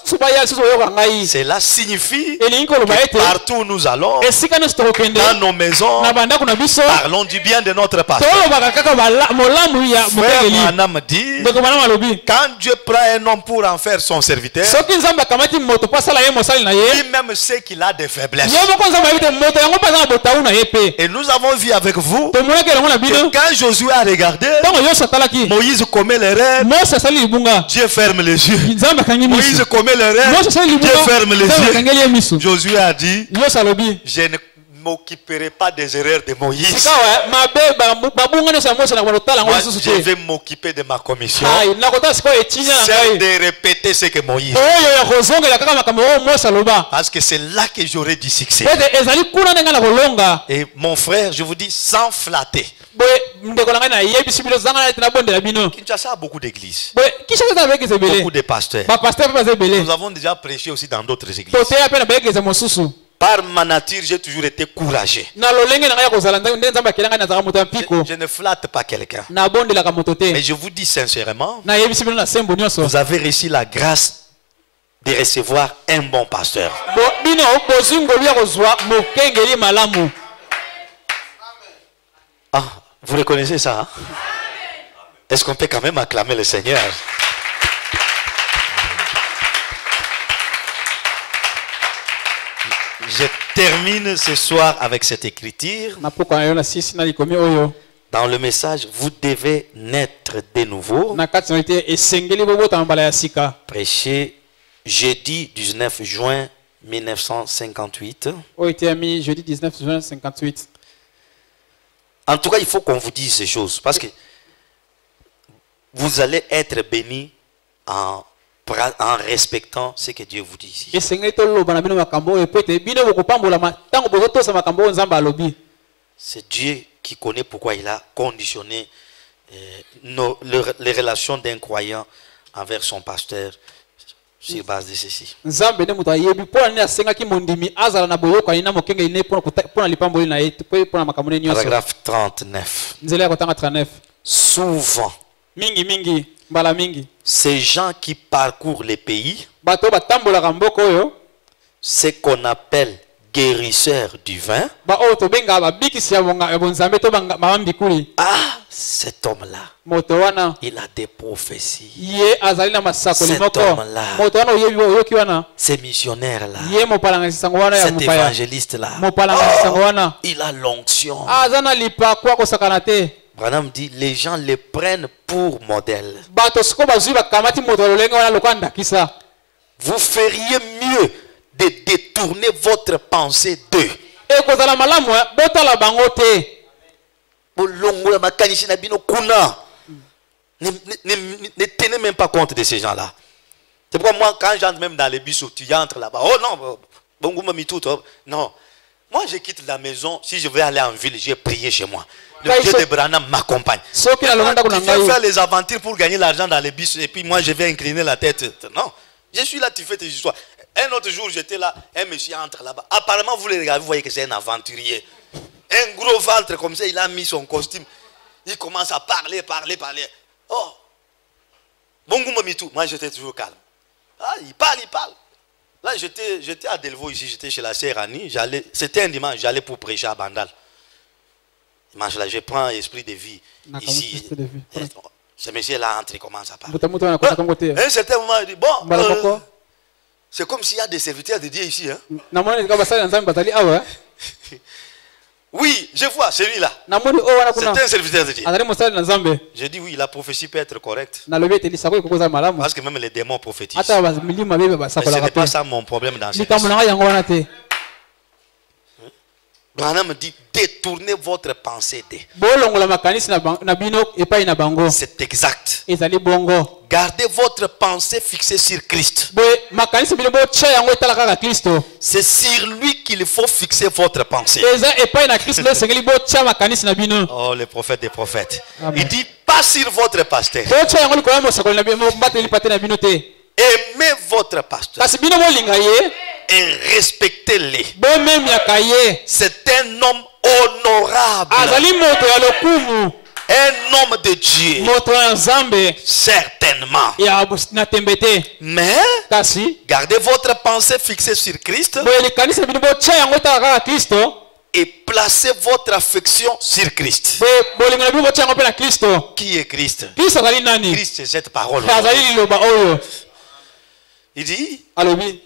Cela signifie que partout où nous allons, dans nos maisons, parlons du bien de notre pasteur. Frère Branham dit, quand Dieu prend un homme pour en faire son serviteur, lui-même sait qu'il a des faiblesses. Et nous avons vu avec vous que quand Josué a regardé, Moïse commet l'erreur, Dieu ferme les yeux. Moïse commet l'erreur, Dieu ferme les yeux. Josué a dit, je ne m'occuperai pas des erreurs de Moïse. Moi, je vais m'occuper de ma commission. C'est de répéter ce que Moïse. Parce que c'est là que j'aurai du succès. Et mon frère, je vous dis, sans flatter. Kinshasa a beaucoup d'églises, beaucoup de pasteurs. Nous avons déjà prêché aussi dans d'autres églises. Par ma nature, j'ai toujours été courageux. Je ne flatte pas quelqu'un. Mais je vous dis sincèrement, vous avez reçu la grâce de recevoir un bon pasteur. Ah, vous reconnaissez ça, hein? Est-ce qu'on peut quand même acclamer le Seigneur? Je termine ce soir avec cette écriture. Dans le message, vous devez naître de nouveau. Prêché jeudi 19 juin 1958. Jeudi 19 juin 58. En tout cas, il faut qu'on vous dise ces choses. Parce que vous allez être bénis en respectant ce que Dieu vous dit ici. C'est Dieu qui connaît pourquoi il a conditionné les relations d'un croyant envers son pasteur sur base de ceci. Paragraphe 39. Souvent, ces gens qui parcourent les pays, ce qu'on appelle guérisseurs du vin, cet homme-là, il a des prophéties. Cet homme-là, ce missionnaire-là, cet évangéliste-là, il a l'onction. Branham dit, les gens les prennent pour modèle. Vous feriez mieux de détourner votre pensée d'eux. Ne tenez même pas compte de ces gens-là. C'est pourquoi moi, quand j'entre même dans les bus, tu entres là-bas. Oh non, non. Moi, je quitte la maison. Si je vais aller en ville, je vais prier chez moi. Le Dieu de Branham m'accompagne. Tu vas faire les aventures pour gagner l'argent dans les bus et puis moi, je vais incliner la tête. Non. Je suis là, tu fais tes histoires. Un autre jour, j'étais là, un monsieur entre là-bas. Apparemment, vous le regardez, vous voyez que c'est un aventurier. Un gros ventre comme ça, il a mis son costume. Il commence à parler. Oh, bon goût, Mamitou. Moi, j'étais toujours calme. Ah, il parle. Là, j'étais à Delvaux ici, j'étais chez la sœur Annie. C'était un dimanche, j'allais pour prêcher à Bandal. Dimanche là, je prends esprit de vie ici. Ce monsieur-là entre, il commence à parler. À un certain moment, il dit, bon, c'est comme s'il y a des serviteurs de Dieu ici. Hein? Oui, je vois celui-là. C'est un serviteur de Dieu. Je dis oui, la prophétie peut être correcte. Parce que même les démons prophétisent. Mais ce n'est pas ça mon problème dans cette histoire. Branham dit détournez votre pensée d'eux. C'est exact. Gardez votre pensée fixée sur Christ. C'est sur lui qu'il faut fixer votre pensée. Oh, le prophète des prophètes. Amen. Il dit pas sur votre pasteur. Aimez votre pasteur. Et respectez-les. C'est un homme honorable. Un homme de Dieu, moto ya nzambe certainement. ya na tembe te Mais kasi gardez votre pensée fixée sur Christ boye likanisa bino botia yango etaka kaka kristo et placez votre affection sur Christ. boye bolingo na bino botia yango mpe na kristo. Qui est Christ? Kristo azali nani? Christ, c'est cette parole. azali liloba oyo Il dit, alobi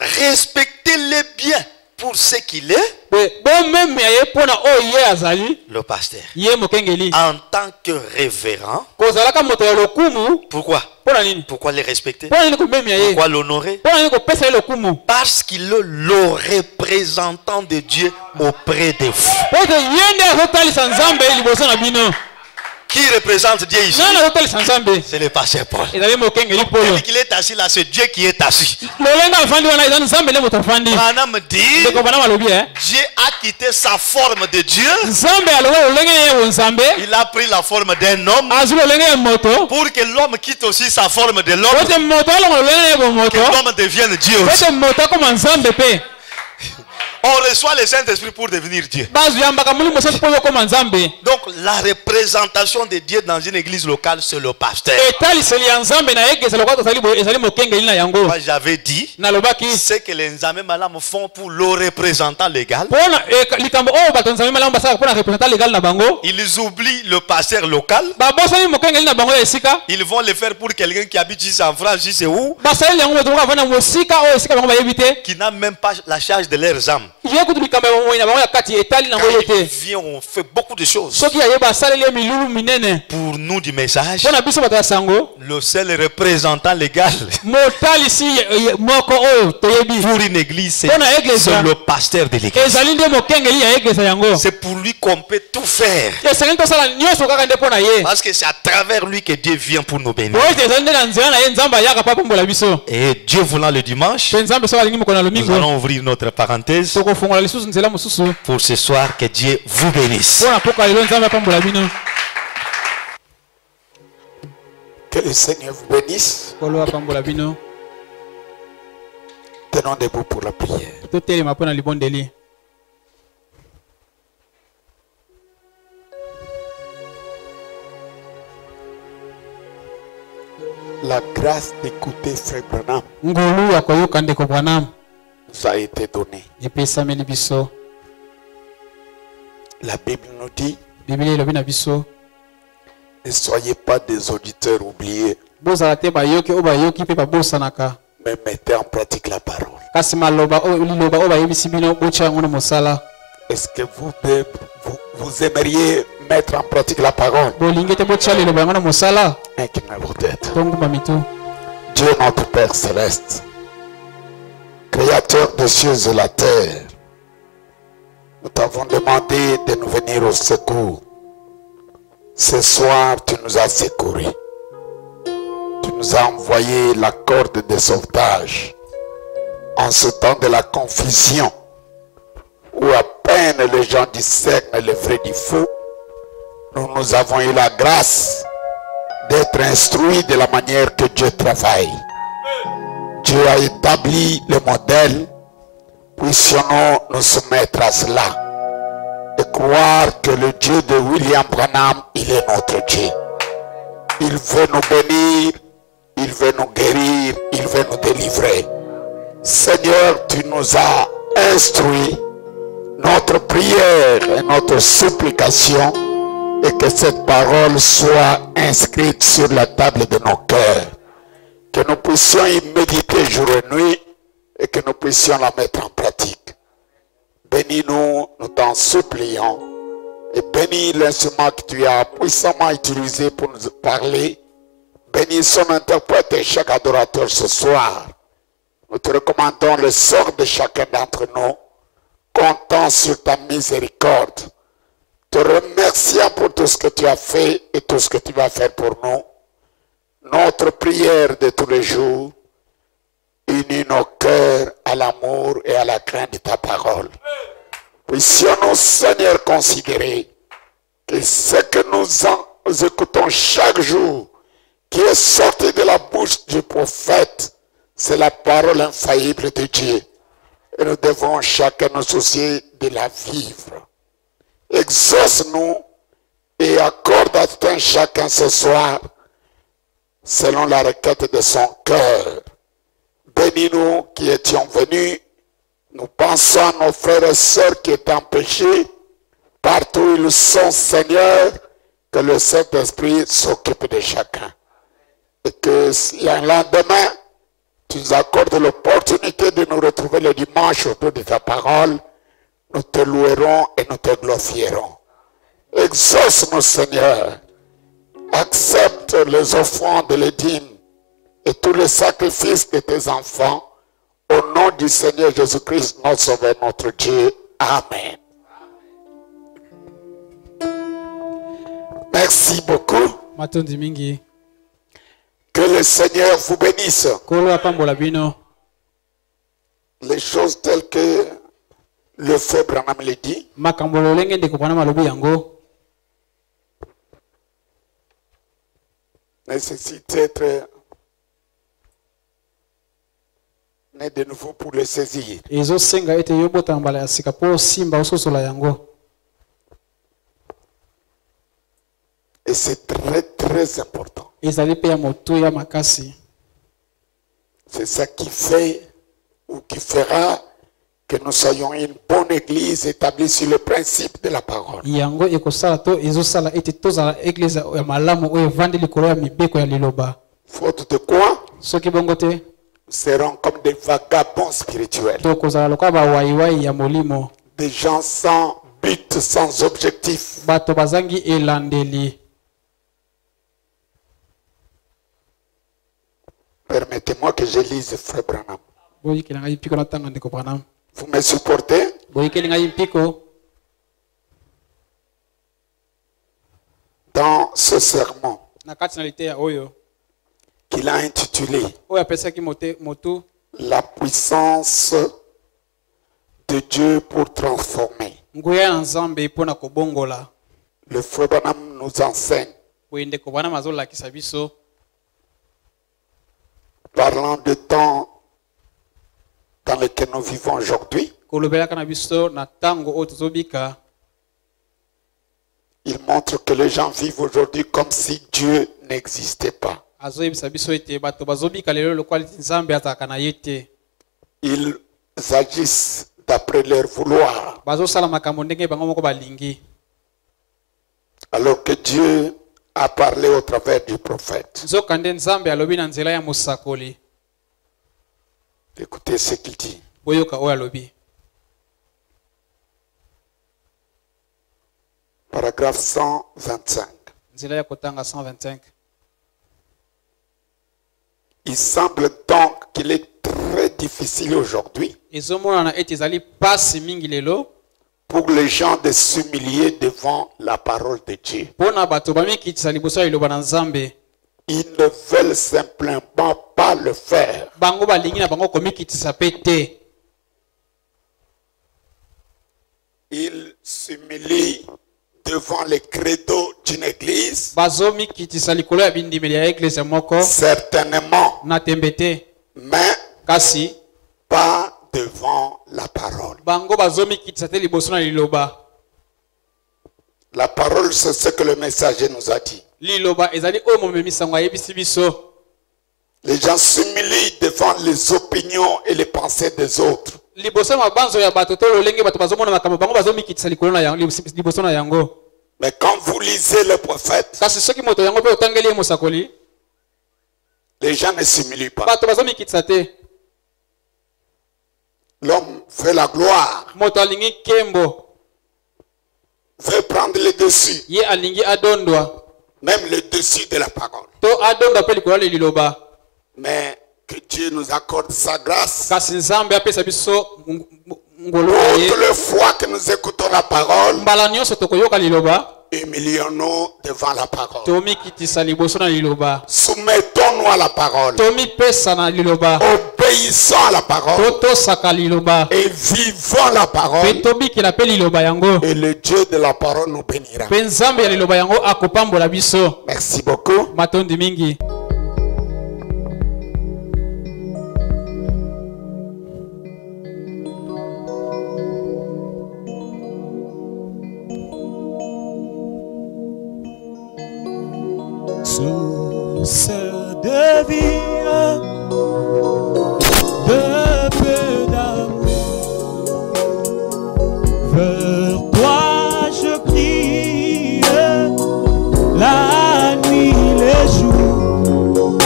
respectez-le bien pour ce qu'il est, bomemea ye mpona oyo ye azali le pasteur. ye mokengeli En tant que révérend, kozalaka moto ya lokumu. pourquoi? Mpona nini? Pourquoi le respecter? Mpona nini komemia ye? Pourquoi l'honorer? Mpona nini kopesa ye lokumu? Parce qu'il est le représentant de Dieu auprès de vous. Po ete ye nde azotalisa nzambe liboso na bino. Qui représente Dieu ici? Nani azotalisa nzambe? C'est le pasteur Paul. Ezali mokengeli polo. Celui qui est assis là, c'est Dieu qui est assis. Lolenge afandi wana eza nzambe nde moto afandi. Branham dit, Ndeko Branham alobi Dieu a quitté sa forme de Dieu. nzambe alonga lolenge ye wo nzambe Il a pris la forme d'un homme azwi lolenge ya moto pour que l'homme quitte aussi sa forme de l'homme. po ete moto alonga lolenge ye bo moto Que l'homme devienne Dieu po aussi. ete moto akoma nzambe mpe On reçoit le Saint-Esprit pour devenir Dieu. bazuyambaka molimo mosantu mpo yokoma nzambe. Donc la représentation de Dieu dans une église locale, c'est le pasteur. etaliseli ya nzambe na egesa lokola ezali mokengeli na yango. Moi j'avais dit, nalobaki c'est que les Nzambe Malamu font pour le représentant légal. mpona likambo oyo bato nzambe malamu basalaka mpona représentant légal na bango Ils oublient le pasteur local. babosani mokengeli na bango ya esika Ils vont le faire pour quelqu'un qui habite ici en France, je sais où, basaleli yango moto moko avanda mosika oyo esika bango bayebi te qui n'a même pas la charge de leurs âmes. ye kutu likambo ya bomoi na bango ya kati etali nango ye Quand il te vient, on fait beaucoup de choses. soki ayeba asaleli ye milulu minene Pour nous du message, mpona biso bato ya sango le seul représentant légal motalisi moko oyo toyebi pour une église, c'est Pour une église, le pasteur de l'église. ezali nde mokengeli ya egesa yango. C'est pour lui qu'on peut tout faire. esengeli tosala nyonso kaka nde mpo na ye Parce que c'est à travers lui que Dieu vient pour nous bénir. po ete ezali nde na nzela na ye nzambe ayaka mpa pambola biso. Et Dieu voulant le dimanche, mpe nzambe soki alingi mokolo na nous lomingo allons ouvrir notre parenthèse tokofongola lisusu nzela mosusu pour ce soir. Que Dieu vous bénisse. mpo na poka lelo nzambe apambola bino. Que le Seigneur vous bénisse. kolo apambola bino. Tenons debout pour la prière. totelema mpo na libondeli. La grâce d'écouter Frère Branham ngolu ya koyoka ndeko Branham nous a été donnée. epesameli biso. La Bible nous dit, biblia elobi na biso ne soyez pas des auditeurs oubliés, bozala te bayoki oyo bayoki mpe babosanaka mais mettez en pratique la parole. kasi liloba oyo bayebisi bino botia yango na mosala. Est-ce que vous aimeriez mettre en pratique la parole? bolingi te botia liloba yango na mosala. Inclinez vos têtes. tongumba mitu. Dieu notre Père céleste, Créateur des cieux et la terre, nous t'avons demandé de nous venir au secours. Ce soir, tu nous as secourus. Tu nous as envoyé la corde de sauvetage en ce temps de la confusion où à peine les gens discernent le vrai du faux. Nous avons eu la grâce d'être instruits de la manière que Dieu travaille. Dieu a établi le modèle. Puissions-nous nous soumettre à cela et croire que le Dieu de William Branham, il est notre Dieu. Il veut nous bénir, il veut nous guérir, il veut nous délivrer. Seigneur, tu nous as instruits. Notre prière et notre supplication et que cette parole soit inscrite sur la table de nos cœurs. Que nous puissions y méditer jour et nuit et que nous puissions la mettre en pratique. Bénis-nous, nous t'en supplions. Et bénis l'instrument que tu as puissamment utilisé pour nous parler. Bénis son interprète et chaque adorateur ce soir. Nous te recommandons le sort de chacun d'entre nous. Comptant sur ta miséricorde. Te remerciant pour tout ce que tu as fait et tout ce que tu vas faire pour nous. Notre prière de tous les jours, unis nos cœurs à l'amour et à la crainte de ta parole. Puissions-nous, Seigneur, considérer que ce que nous écoutons chaque jour, qui est sorti de la bouche du prophète, c'est la parole infaillible de Dieu. Et nous devons chacun nous soucier de la vivre. Exauce-nous et accorde à tout un chacun ce soir, selon la requête de son cœur. Bénis-nous qui étions venus. Nous pensons à nos frères et sœurs qui étaient empêchés. Partout où ils sont, Seigneur, que le Saint-Esprit s'occupe de chacun. Et que s'il y a un lendemain, tu nous accordes l'opportunité de nous retrouver le dimanche autour de ta parole. Nous te louerons et nous te glorifierons. Exauce-nous, Seigneur. Accepte les offrandes, les dîmes et tous les sacrifices de tes enfants. Au nom du Seigneur Jésus-Christ, notre Sauveur, notre Dieu. Amen. Merci beaucoup. Matondi mingi. Que le Seigneur vous bénisse. Kolo apambola bino. Les choses telles que le frère Branham le dit, Makambolo lenge ndeko bana malobi yango. nécessitent d'être nés de nouveau pour le saisir. Ezo senga ete yobota mbala ya sika po simba ososola yango. Et c'est très très important. Ezali pe ya moto ya makasi. C'est ça qui fait ou qui fera que nous soyons une bonne église établie sur le principe de la parole. Yango ekosala to ezosala ete tozala église ya malamu oyo evandi likolo ya mibeko ya liloba. Faute de quoi, Soki bongo te nous serons comme des vagabonds spirituels. tokozala lokola bawaiwai ya molimo. Des gens sans but, sans objectif. Bato bazangi elandeli. Permettez-moi que je lise Frère Branham. Boyikeli ngai mpiko natanga ndeko Branham. Vous me supportez? Boyikeli ngai mpiko. Dans ce sermon Na kati na liteya oyo qu'il a intitulé oyo apesaki motu La puissance de Dieu pour transformer. nguya ya nzambe mpona kobongola. Le Frère Branham nous enseigne, Boye ndeko Branham azolakisa biso parlant de temps dans lequel nous vivons aujourd'hui. kolobelaka na biso na tango oyo tozobika. Il montre que les gens vivent aujourd'hui comme si Dieu n'existait pas. Azoyebisa biso ete bato bazobika lelo lokola nzambe azalaka na ye te. Ils agissent d'après leur vouloir, Bazosala makambo ndenge bango moko balingi. alors que Dieu a parlé au travers du prophète. Nzokande nzambe alobi na nzela ya mosakoli. Écoutez ce qu'il dit. Boyoka oyo alobi. Paragraphe 125. Nzela ya kotanga 125. Il semble donc qu'il est très difficile aujourd'hui Ezomonana ete ezali pasi mingi lelo pour les gens de s'humilier devant la parole de Dieu. mpona bato bamikitisa liboso ya liloba na nzambe. Ils ne veulent simplement pas le faire. Bango balingi na bango komikitisa pe te. Ils s'humilient devant les credos d'une église, Bazomikitisa likolo ya bindimeli ya eglise moko certainement, na tembe te. mais Kasi pas devant la parole. bango bazomikitisa te liboso na liloba. La parole, c'est ce que le messager nous a dit. Liloba ezali oyo momemi sango ayebisi biso. Les gens s'humilient devant les opinions et les pensées des autres. Liboso ya mabanzo ya bato to lolenge bato bazomona makambo bango bazomikitisa likolo na yango liboso na yango. Mais quand vous lisez le prophète, Kasi soki moto yango pe otangeli ye mosakoli, les gens ne s'humilient pas. bato bazomikitisa te. L'homme veut la gloire, Moto alingi kembo, veut prendre le dessus, ye alingi adondwa. même le dessus de la parole. To adondwa pe likolo ya liloba. Mais que Dieu nous accorde sa grâce. Kasi nzambe apesa biso ngolo na ye. Toutes les fois que nous écoutons la parole, Mbala nyonso tokoyoka liloba, humilions-nous devant la parole. tomikitisa liboso na liloba. Soumettons-nous à la parole. Tomipesa na liloba. Obéissons à la parole. Totosaka liloba. Et vivons la Pe parole. tobikela pe liloba yango. Et le Dieu de la parole nous bénira. Pe nzambe ya liloba yango akopambola biso. Merci beaucoup. Matondi mingi. source de vie, de peu d'amour. Vers toi je crie, la nuit, les jours.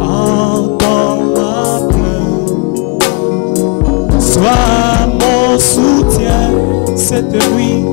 Entends ma plainte, sois mon soutien cette nuit.